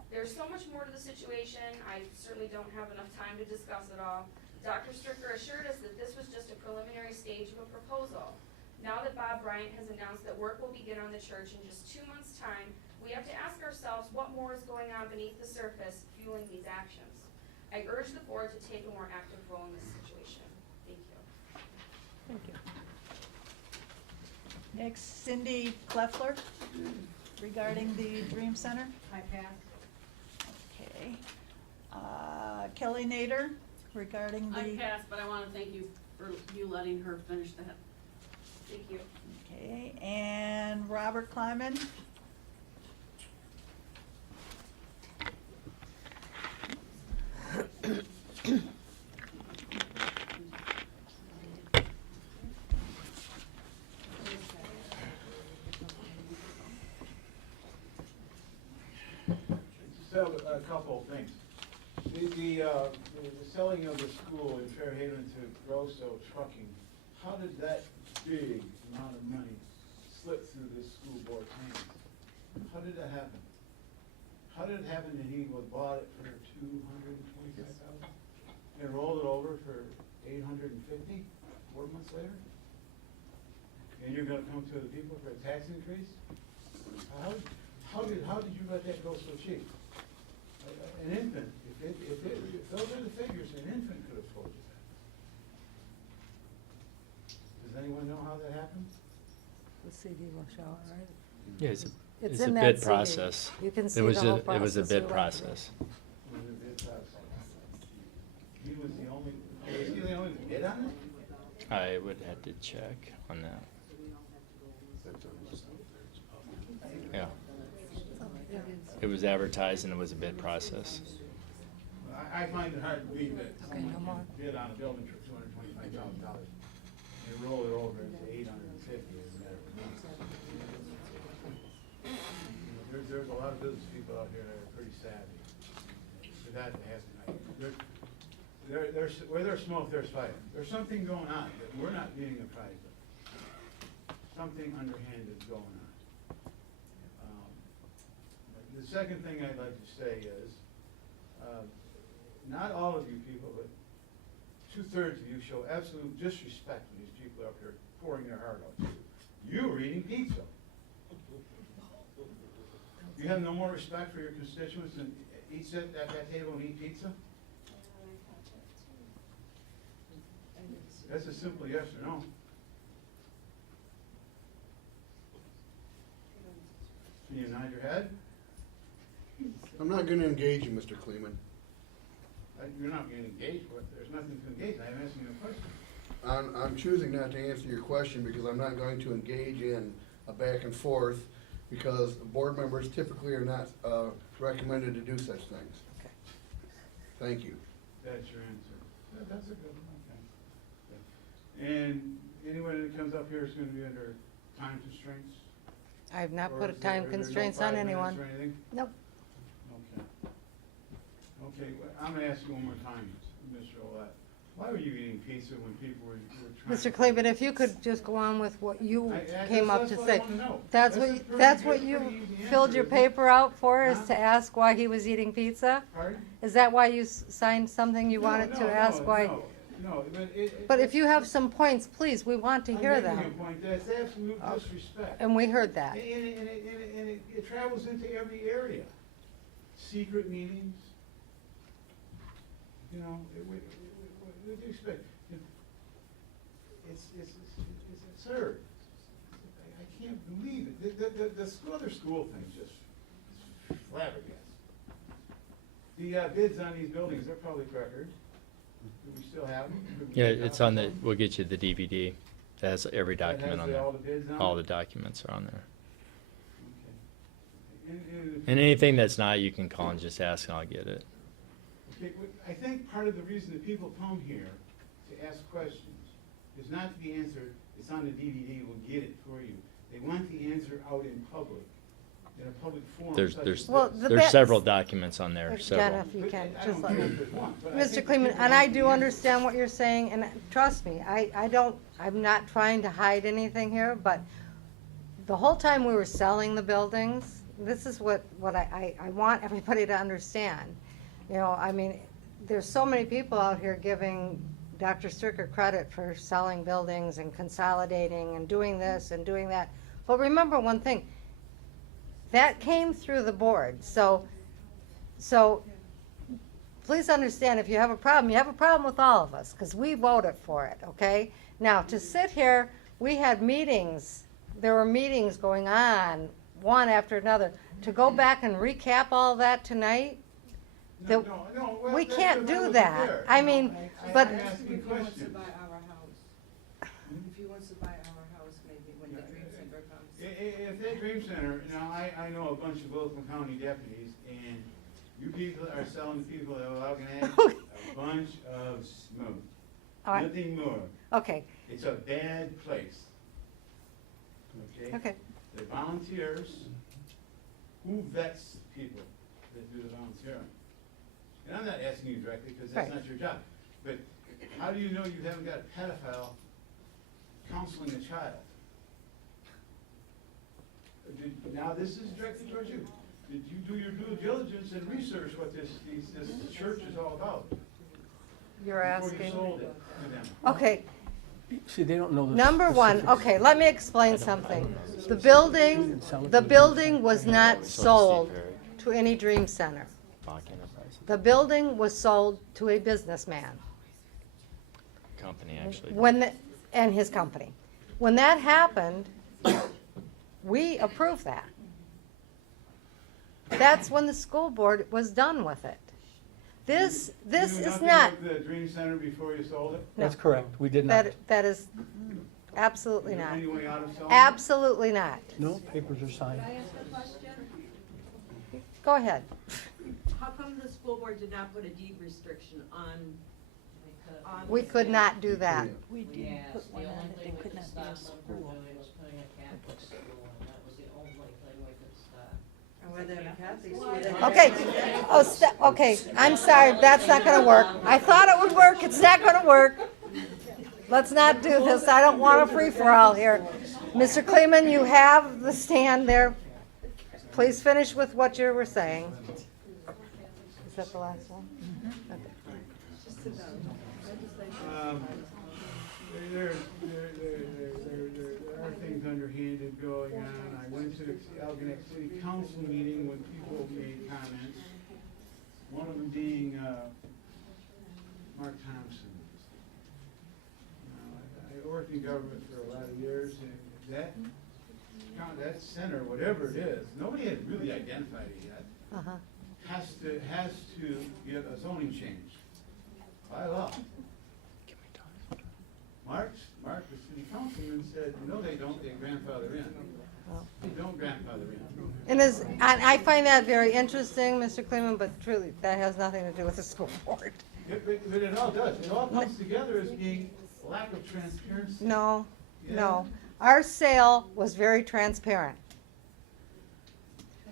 There's so much more to the situation. I certainly don't have enough time to discuss it all. Dr. Stricker assured us that this was just a preliminary stage of a proposal. Now that Bob Bryant has announced that work will begin on the church in just 2 months' time, we have to ask ourselves what more is going on beneath the surface fueling these actions. I urge the board to take a more active role in this situation. Thank you. Thank you. Next, Cindy Kleffler, regarding the Dream Center. I pass. Okay. Kelly Nader, regarding the. I passed, but I want to thank you for you letting her finish that. Thank you. Okay, and Robert Kleiman. So, a couple of things. The selling of the school in Fairhaven to Grosso Trucking, how did that big amount of money slip through this school board's hands? How did that happen? How did it happen that he bought it for $225,000 and rolled it over for $850 4 months later? And you're gonna come to the people for a tax increase? How did you let that go so cheap? An infant, if those are the figures, an infant could have told you that. Does anyone know how that happened? The CD will show it, right? Yeah, It's it's in a that bid CD. process. You can It see was the whole It was a process bid we went process. When the bid process? He was the only bid on it? I would have to check on that. Yeah. It was advertised and it was a bid process. I find it hard to believe that Okay, no more. someone bid on a building for $225,000. You roll it over into $850. There's a lot of business people out here that are pretty savvy. For that, it has to, where there's smoke, there's fire. There's something going on that we're not being apprised of. Something underhanded going on. The second thing I'd like to say is, not all of you people, but 2/3 of you show absolute disrespect when these people are up here pouring their heart out to you. You are eating pizza. You have no more respect for your constituents than sit at that table and eat pizza? That's a simple yes or no. Can you nod your head? I'm not gonna engage you, Mr. Kleeman. You're not getting engaged with, there's nothing to engage, I'm asking you a question. I'm choosing not to answer your question because I'm not going to engage in a back and forth because board members typically are not recommended to do such things. Okay. Thank you. That's your answer. That's a good one, okay. And anyone that comes up here is gonna be under time constraints? I've not Or put a is there- time are there no constraints 5 on minutes anyone. or anything? Nope. Okay. Okay, I'm gonna ask you one more time, Mr. Olet. Why were you eating pizza when people were trying? Mr. Cleveland, if you could just go on with what you came up to that's what I say. wanna know. That's That's what, a pretty that's good- what you pretty easy filled answer, your isn't it? paper out for, is Huh? to ask why he was eating pizza? Pardon? Is that why you signed something you wanted to ask why? No, but But if you have some points, please, we want to hear I'm making them. a point, that's absolute disrespect. And we heard that. And it travels into every area. Secret meetings, you know, what do you expect? It's absurd. I can't believe it. The other school thing's just flabbergasted. The bids on these buildings, they're public record. Do we still have them? Could we Yeah, get it's on the, copies of them? we'll get you the DVD. That has every That document has on there. all the bids on All it? the documents are on there. Okay. And anything that's not, you can call and just ask and I'll get it. Okay, I think part of the reason that people come here to ask questions is not to be answered, it's on the DVD, we'll get it for you. They want the answer out in public, in a public forum such as Well, this. the There's best- several documents on there, Jenna, several. if you But can, I just don't let care me. if there's one, but I Mr. think Kleeman, people and want I the do answer. understand what you're saying, and trust me, I'm not trying to hide anything here, but the whole time we were selling the buildings, this is what I want everybody to understand. You know, I mean, there's so many people out here giving Dr. Stricker credit for selling buildings and consolidating and doing this and doing that. But remember one thing, that came through the board, so please understand, if you have a problem, you have a problem with all of us, because we voted for it, okay? Now, to sit here, we had meetings, there were meetings going on, one after another. To go back and recap all that tonight, No, that- well, we that's can't what do wasn't that. there. I No, mean, I'm but- asking If he wants to questions. buy our house, if he wants to buy our house, maybe when the Dream Center comes. If that Dream Center, now, I know a bunch of Wilson County deputies, and you people are selling to people that are organizing a bunch of smoke. All right. Nothing more. Okay, It's a bad place. Okay? okay. The volunteers, who vets people that do the volunteering? And I'm not asking you directly, because that's Right. not your job, but how do you know you haven't got a pedophile counseling a child? Now, this is directed towards you. Did you do your due diligence and research what this church is all about? You're Before you asking. sold it to them? Okay, See, they don't know the Number one, specifics. okay, let me explain something. The building was not sold to any dream center. The building was sold to a businessman. Company, actually. And his company. When that happened, we approved that. That's when the school board was done with it. This is not, You knew nothing of the Dream Center before you sold it? That's correct, we did not. that is absolutely not. Any way out of selling it? Absolutely not. No, papers are signed. Can I ask a question? Go ahead. How come the school board did not put a deed restriction on? We could not do that. We did put one on that they could not be a school. Okay, okay, I'm sorry, that's not gonna work. I thought it would work, it's not gonna work. Let's not do this, I don't want a free-for-all here. Mr. Kleeman, you have the stand there. Please finish with what you were saying. Is that the last one? There are things underhanded going on. I went to the Algonac City Council meeting when people made comments, one of them being Mark Thompson. I worked in government for a lot of years, and that center, whatever it is, nobody has really identified it yet, has to get a zoning change by law. Mark, the city councilman, said, no, they don't, they grandfather in. They don't grandfather in. And I find that very interesting, Mr. Kleeman, but truly, that has nothing to do with the school board. But it all does. It all comes together as being lack of transparency. No, Yeah. no. Our sale was very transparent.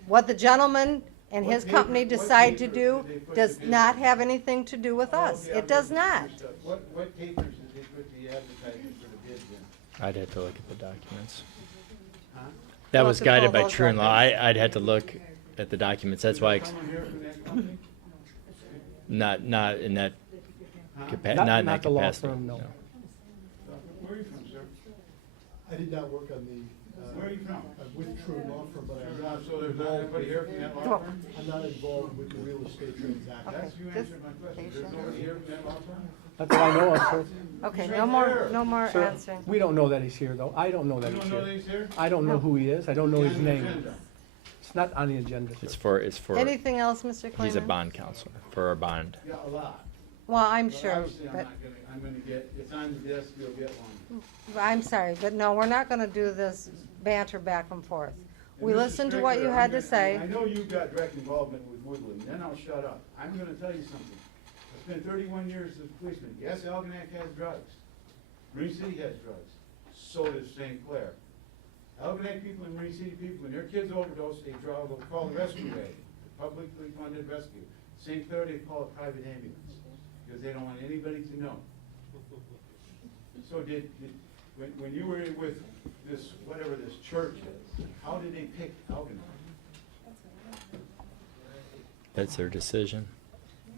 What the gentleman and his company decide to do does not have anything to do with us. It does not. What papers did they put the advertising for the bids in? I'd have to look at the documents. Huh? That We'll was have to pull guided by those True and Law. records. I'd have to look at the documents. That's why, Someone here from that company? not in that Huh? not in Not that the law capacity. firm, no. Where are you from, sir? I did not work on the, Where are you from? I'm with True Law Firm, but I'm not So there's not involved, anybody here from that law firm? I'm not involved with the real estate transaction. That's, you answered my question. There's nobody here from that law firm? Not that I know of, sir. Okay, He's no right more, there. no more Sir, answering. we don't know that he's here, though. I don't know that You he's don't know that here. he's here? I don't know who he is. I don't know his On the name. agenda. It's not on the agenda, sir. It's for Anything else, Mr. Kleeman? he's a bond counselor for our bond. Yeah, a lot. Well, I'm But sure, obviously, but I'm gonna get, it's on the desk, you'll get one. I'm sorry, but no, we're not gonna do this banter back and forth. We And Mr. listened to what you Strickler, had to I say. know you've got direct involvement with Woodland, then I'll shut up. I'm gonna tell you something. I spent 31 years as a policeman. Yes, Algonac has drugs. Marine City has drugs. So does St. Clair. Algonac people and Marine City people, when their kids overdose, they draw what's called a rescue aid, a publicly funded rescue. St. Clair, they call it private ambulance, because they don't want anybody to know. So when you were with this, whatever this church is, how did they pick Algonac? That's their decision.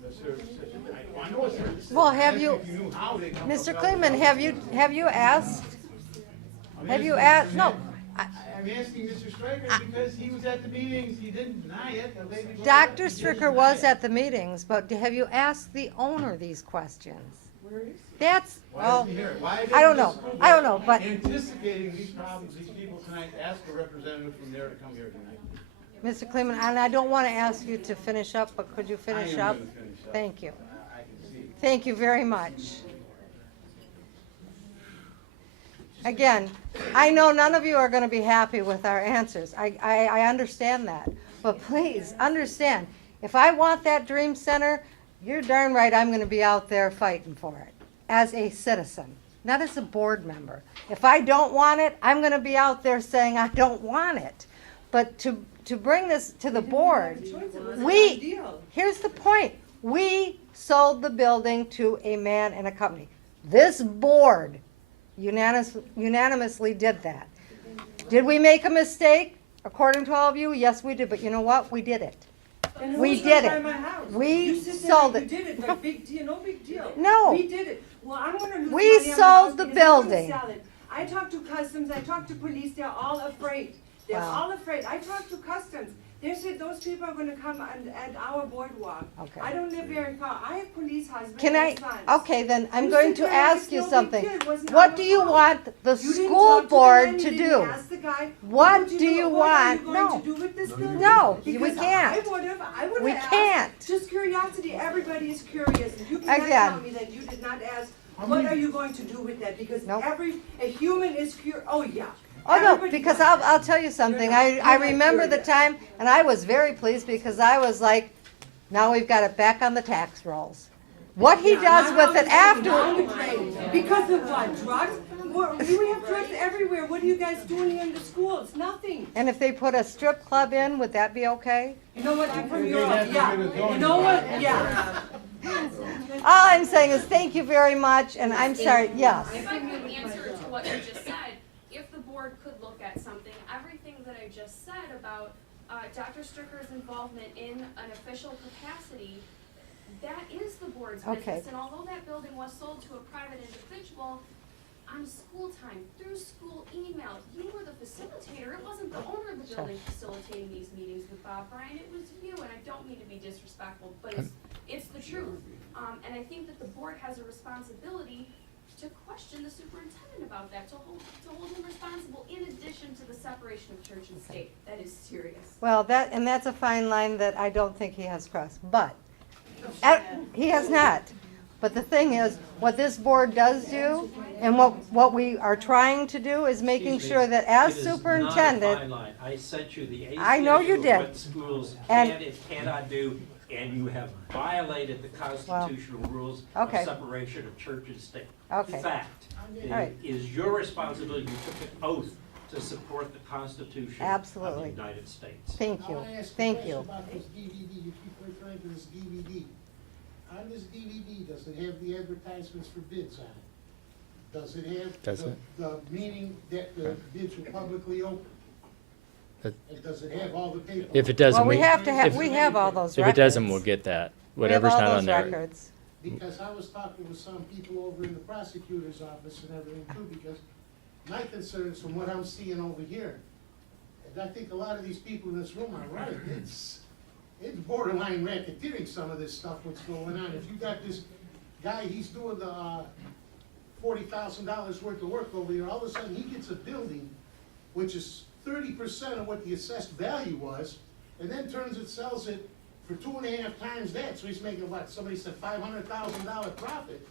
That's their decision. I know it's their decision. Well, I have asked you, if knew how they come Mr. about Kleeman, Algonac. have you asked, I'm have you asking asked, Mr. no. I'm asking Mr. Striker because he was at the meetings, he didn't deny it. The lady brought it up, Dr. he didn't Stricker deny was it. at the meetings, but have you asked the owner these questions? That's, Why oh, isn't he here? Why I didn't don't the know, school I don't board, know, but, anticipating these problems, these people tonight, ask a representative from there to come here tonight? Mr. Kleeman, and I don't want to ask you to finish up, but could you finish I am up? gonna finish up. Thank you. I can see. Thank you very much. Again, I know none of you are going to be happy with our answers. I understand that. But please, understand, if I want that dream center, you're darn right I'm going to be out there fighting for it as a citizen, not as a board member. If I don't want it, I'm going to be out there saying I don't want it. But to bring this to the board, here's the point. We sold the building to a man and a company. This board unanimously did that. Did we make a mistake? According to all of you, yes, we did. But you know what? We did it. And it We was did right by it. my house. We You sit there sold and it. You did it, but big deal, no big deal. No. We did it. Well, I'm gonna lose We money on my sold house the because I'm gonna building. sell it. I talked to customs, I talked to police, they're all afraid. They're Wow. all afraid. I talked to customs. They said those people are gonna come at our boardwalk. Okay. I don't live very far. I have police husband Can I, and sons. okay, then I'm You going sit to there like ask it's you no big something. deal. It wasn't What our do you fault. want the You didn't school talk to the board man, you to didn't do? ask the guy, What do you what are want? you going No. to do with this building? No, we Because can't. I would've We asked. can't. Just curiosity, everybody is curious, and you cannot Again. tell me that you did not ask, what are you going to do with that? Because Nope. a human is oh yeah. Oh, no, Everybody because wants I'll that. tell you something. You're I not remember the curious. time, and I was very pleased because I was like, now we've got it back on the tax rolls. What he Yeah, does my with house it is after, down the drain. Because of what, drugs? We have drugs everywhere, what are you guys doing in the schools? Nothing. and if they put a strip club in, would that be okay? You know what, I'm from They Europe, have to yeah. get a zoning You know what, bylaw. yeah. All I'm saying is thank you very much, and I'm sorry, yes. If I could answer to what you just said, if the board could look at something, everything that I just said about Dr. Stricker's involvement in an official capacity, that is the board's Okay. business. And although that building was sold to a private individual, on school time, through school email, you were the facilitator. It wasn't the owner of the building facilitating these meetings with Bob Bryan. It was you, and I don't mean to be disrespectful, but it's the truth. And I think that the board has a responsibility to question the superintendent about that, to hold him responsible in addition to the separation of church and state. That is serious. Well, that's a fine line that I don't think he has crossed, but, he has not. But the thing is, what this board does do, and what we are trying to do is making sure that as superintendent, It is not a fine line. I sent you the I know you ACLU of did. what schools And- can and cannot do, and you have violated the constitutional rules of okay. separation of church and state. Okay. Fact. All right. It is your responsibility. You took an oath to support the Constitution of Absolutely. the United States. Thank you, I wanna ask thank a question you. about this DVD, you keep referring to this DVD. On this DVD, does it have the advertisements for bids on it? Does it have Does the, it? the meaning that the bids were publicly open? That- And does it have all the paperwork? If it doesn't, Well, we have to have, if- we have all those If records. it doesn't, we'll get that. We have Whatever's all not those on there. records. Because I was talking with some people over in the prosecutor's office and everything too, because my concerns from what I'm seeing over here, and I think a lot of these people in this room are right, it's borderline racketeering, some of this stuff, what's going on. If you got this guy, he's doing the, $40,000 worth of work over here, all of a sudden he gets a building, which is 30% of what the assessed value was, and then turns it, sells it for 2.5 times that, so he's making what, somebody said $500,000 profit.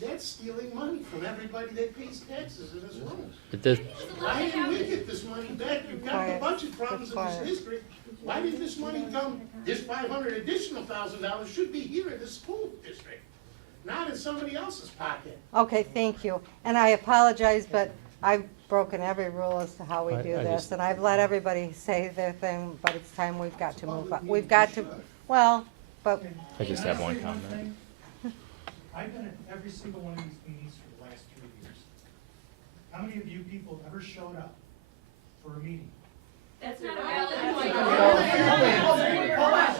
That's stealing money from everybody that pays taxes in this room. But this, Why didn't we get this money back? You've got the budget problems in this district. Why didn't this money come, this $500,000 should be here in the school district, not in somebody else's pocket. Okay, thank you. And I apologize, but I've broken every rule as to how we I do this, just- and I've let everybody say their thing, but it's time we've got to move on. We've got to, well, but, I just have one comment. I've been at every single one of these meetings for the last 3 years. How many of you people ever showed up for a meeting? That's not a valid point.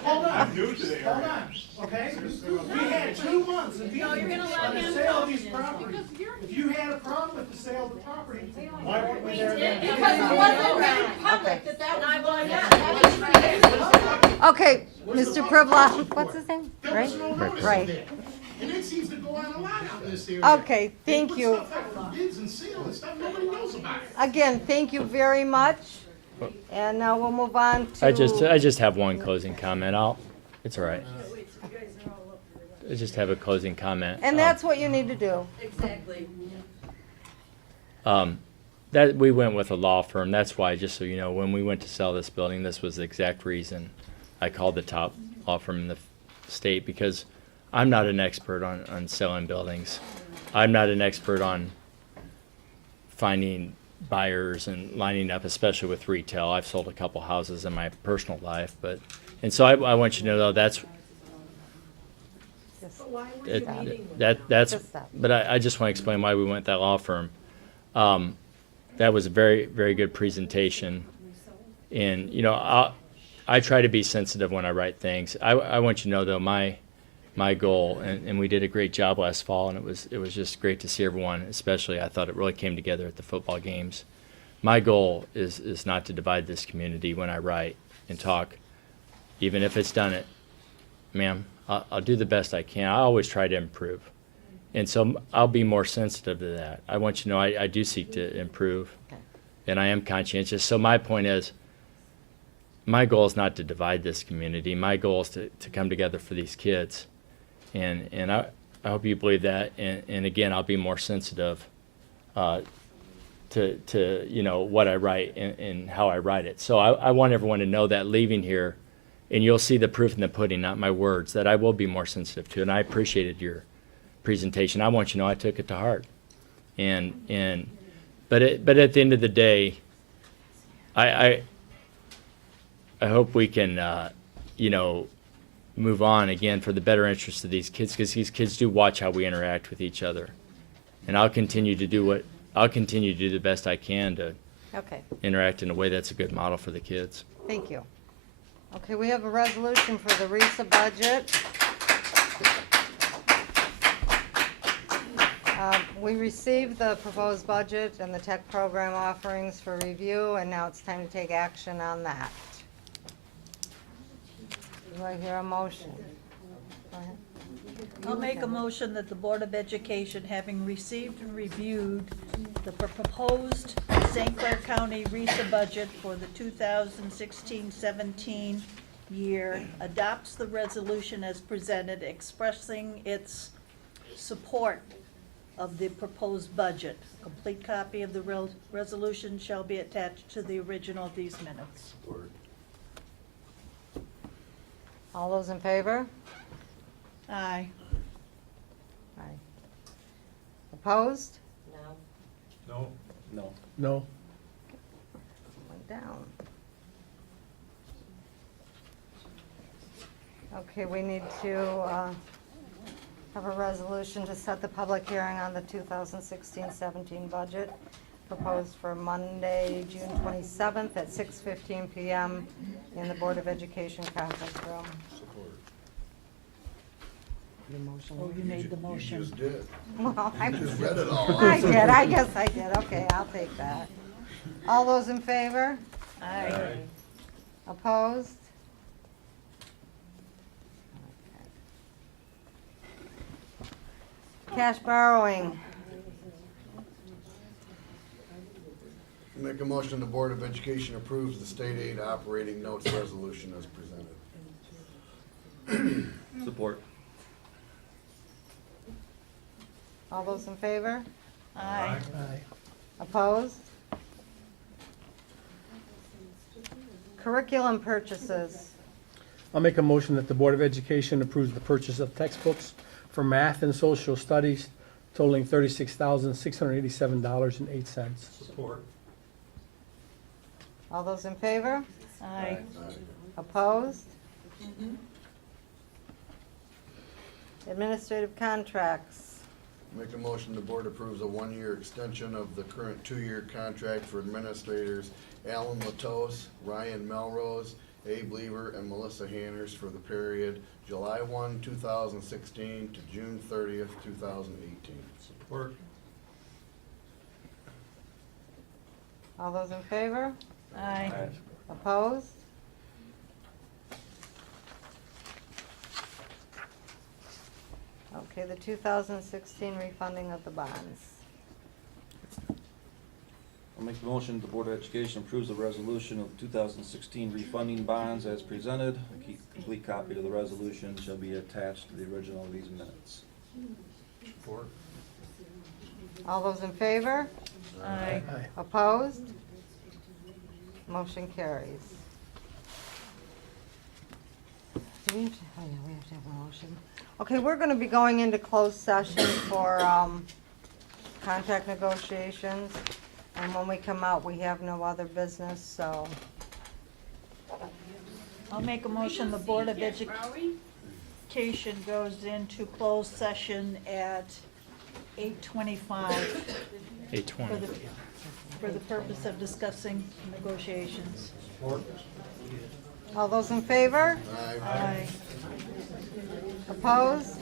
Hold on. I'm new today. Hold on, okay? We had 2 months of meetings on the sale of these properties. If you had a problem with the sale of the property, why weren't we there then? Because it wasn't made public that that was okay, Mr. Privla, what's his name? There Right? was no notice of Right. that. And it seems to go on a lot out in this area. Okay, They thank put you. stuff out for bids and sale and stuff, nobody knows about it. Again, thank you very much. And now we'll move on to. I just have one closing comment. It's all right. I just have a closing comment. And that's what you need to do. Exactly. That we went with a law firm. That's why, just so you know, when we went to sell this building, this was the exact reason I called the top law firm in the state, because I'm not an expert on selling buildings. I'm not an expert on finding buyers and lining up, especially with retail. I've sold a couple houses in my personal life, and so I want you to know that's Just- Why were you Stop. meeting with that's. Just stop. But I just want to explain why we went with that law firm. That was a very, very good presentation, and I try to be sensitive when I write things. I want you to know though, my goal, and we did a great job last fall, and it was just great to see everyone, especially I thought it really came together at the football games. My goal is not to divide this community when I write and talk, even if it's done it, ma'am, I'll do the best I can. I always try to improve. And so I'll be more sensitive to that. I want you to know I do seek to improve, and I am conscientious. So my point is, my goal is not to divide this community. My goal is to come together for these kids. And I hope you believe that. And again, I'll be more sensitive to you know, what I write and how I write it. So I want everyone to know that leaving here, and you'll see the proof in the pudding, not my words, that I will be more sensitive to. And I appreciated your presentation. I want you to know I took it to heart. But at the end of the day, I hope we can you know, move on again for the better interest of these kids, because these kids do watch how we interact with each other. And I'll continue to do the best I can to interact in a way that's a good model for the kids. Thank you. Okay, we have a resolution for the RISA budget. We received the proposed budget and the tech program offerings for review, and now it's time to take action on that. Do I hear a motion? Go ahead. I'll make a motion that the Board of Education, having received and reviewed the proposed St. Clair County RISA budget for the 2016-17 year, adopts the resolution as presented, expressing its support of the proposed budget. A complete copy of the resolution shall be attached to the original of these minutes. All those in favor? Aye. Aye. Opposed? No. No. No. Went down. Okay, we need to have a resolution to set the public hearing on the 2016-17 budget, proposed for Monday, June 27th at 6:15 PM in the Board of Education conference room. Your motion. Oh, you made the motion. You just did. Well, I just read it all. I did, I guess I did. Okay, I'll take that. All those in favor? Aye. Opposed? Cash borrowing. Make a motion, the Board of Education approves the state aid operating notes resolution as presented. Support. All those in favor? Aye. Aye. Opposed? Curriculum purchases. I'll make a motion that the Board of Education approves the purchase of textbooks for math and social studies totaling $36,687.08. Support. All those in favor? Aye. Opposed? Administrative contracts. Make a motion, the board approves a one-year extension of the current two-year contract for administrators Alan Latos, Ryan Melrose, Abe Lever, and Melissa Hanners for the period July 1, 2016 to June 30th, 2018. Support. All those in favor? Aye. Opposed? Okay, the 2016 refunding of the bonds. I'll make the motion, the Board of Education approves the resolution of 2016 refunding bonds as presented. A complete copy of the resolution shall be attached to the original of these minutes. Support. All those in favor? Aye. Opposed? Motion carries. Do we have to, oh yeah, we have to have a motion. Okay, we're gonna be going into closed session for, contract negotiations. And when we come out, we have no other business, so. I'll make a motion, the Board of Education goes into closed session at 8:25 8:20. for the purpose of discussing negotiations. Support. All those in favor? Aye. Opposed?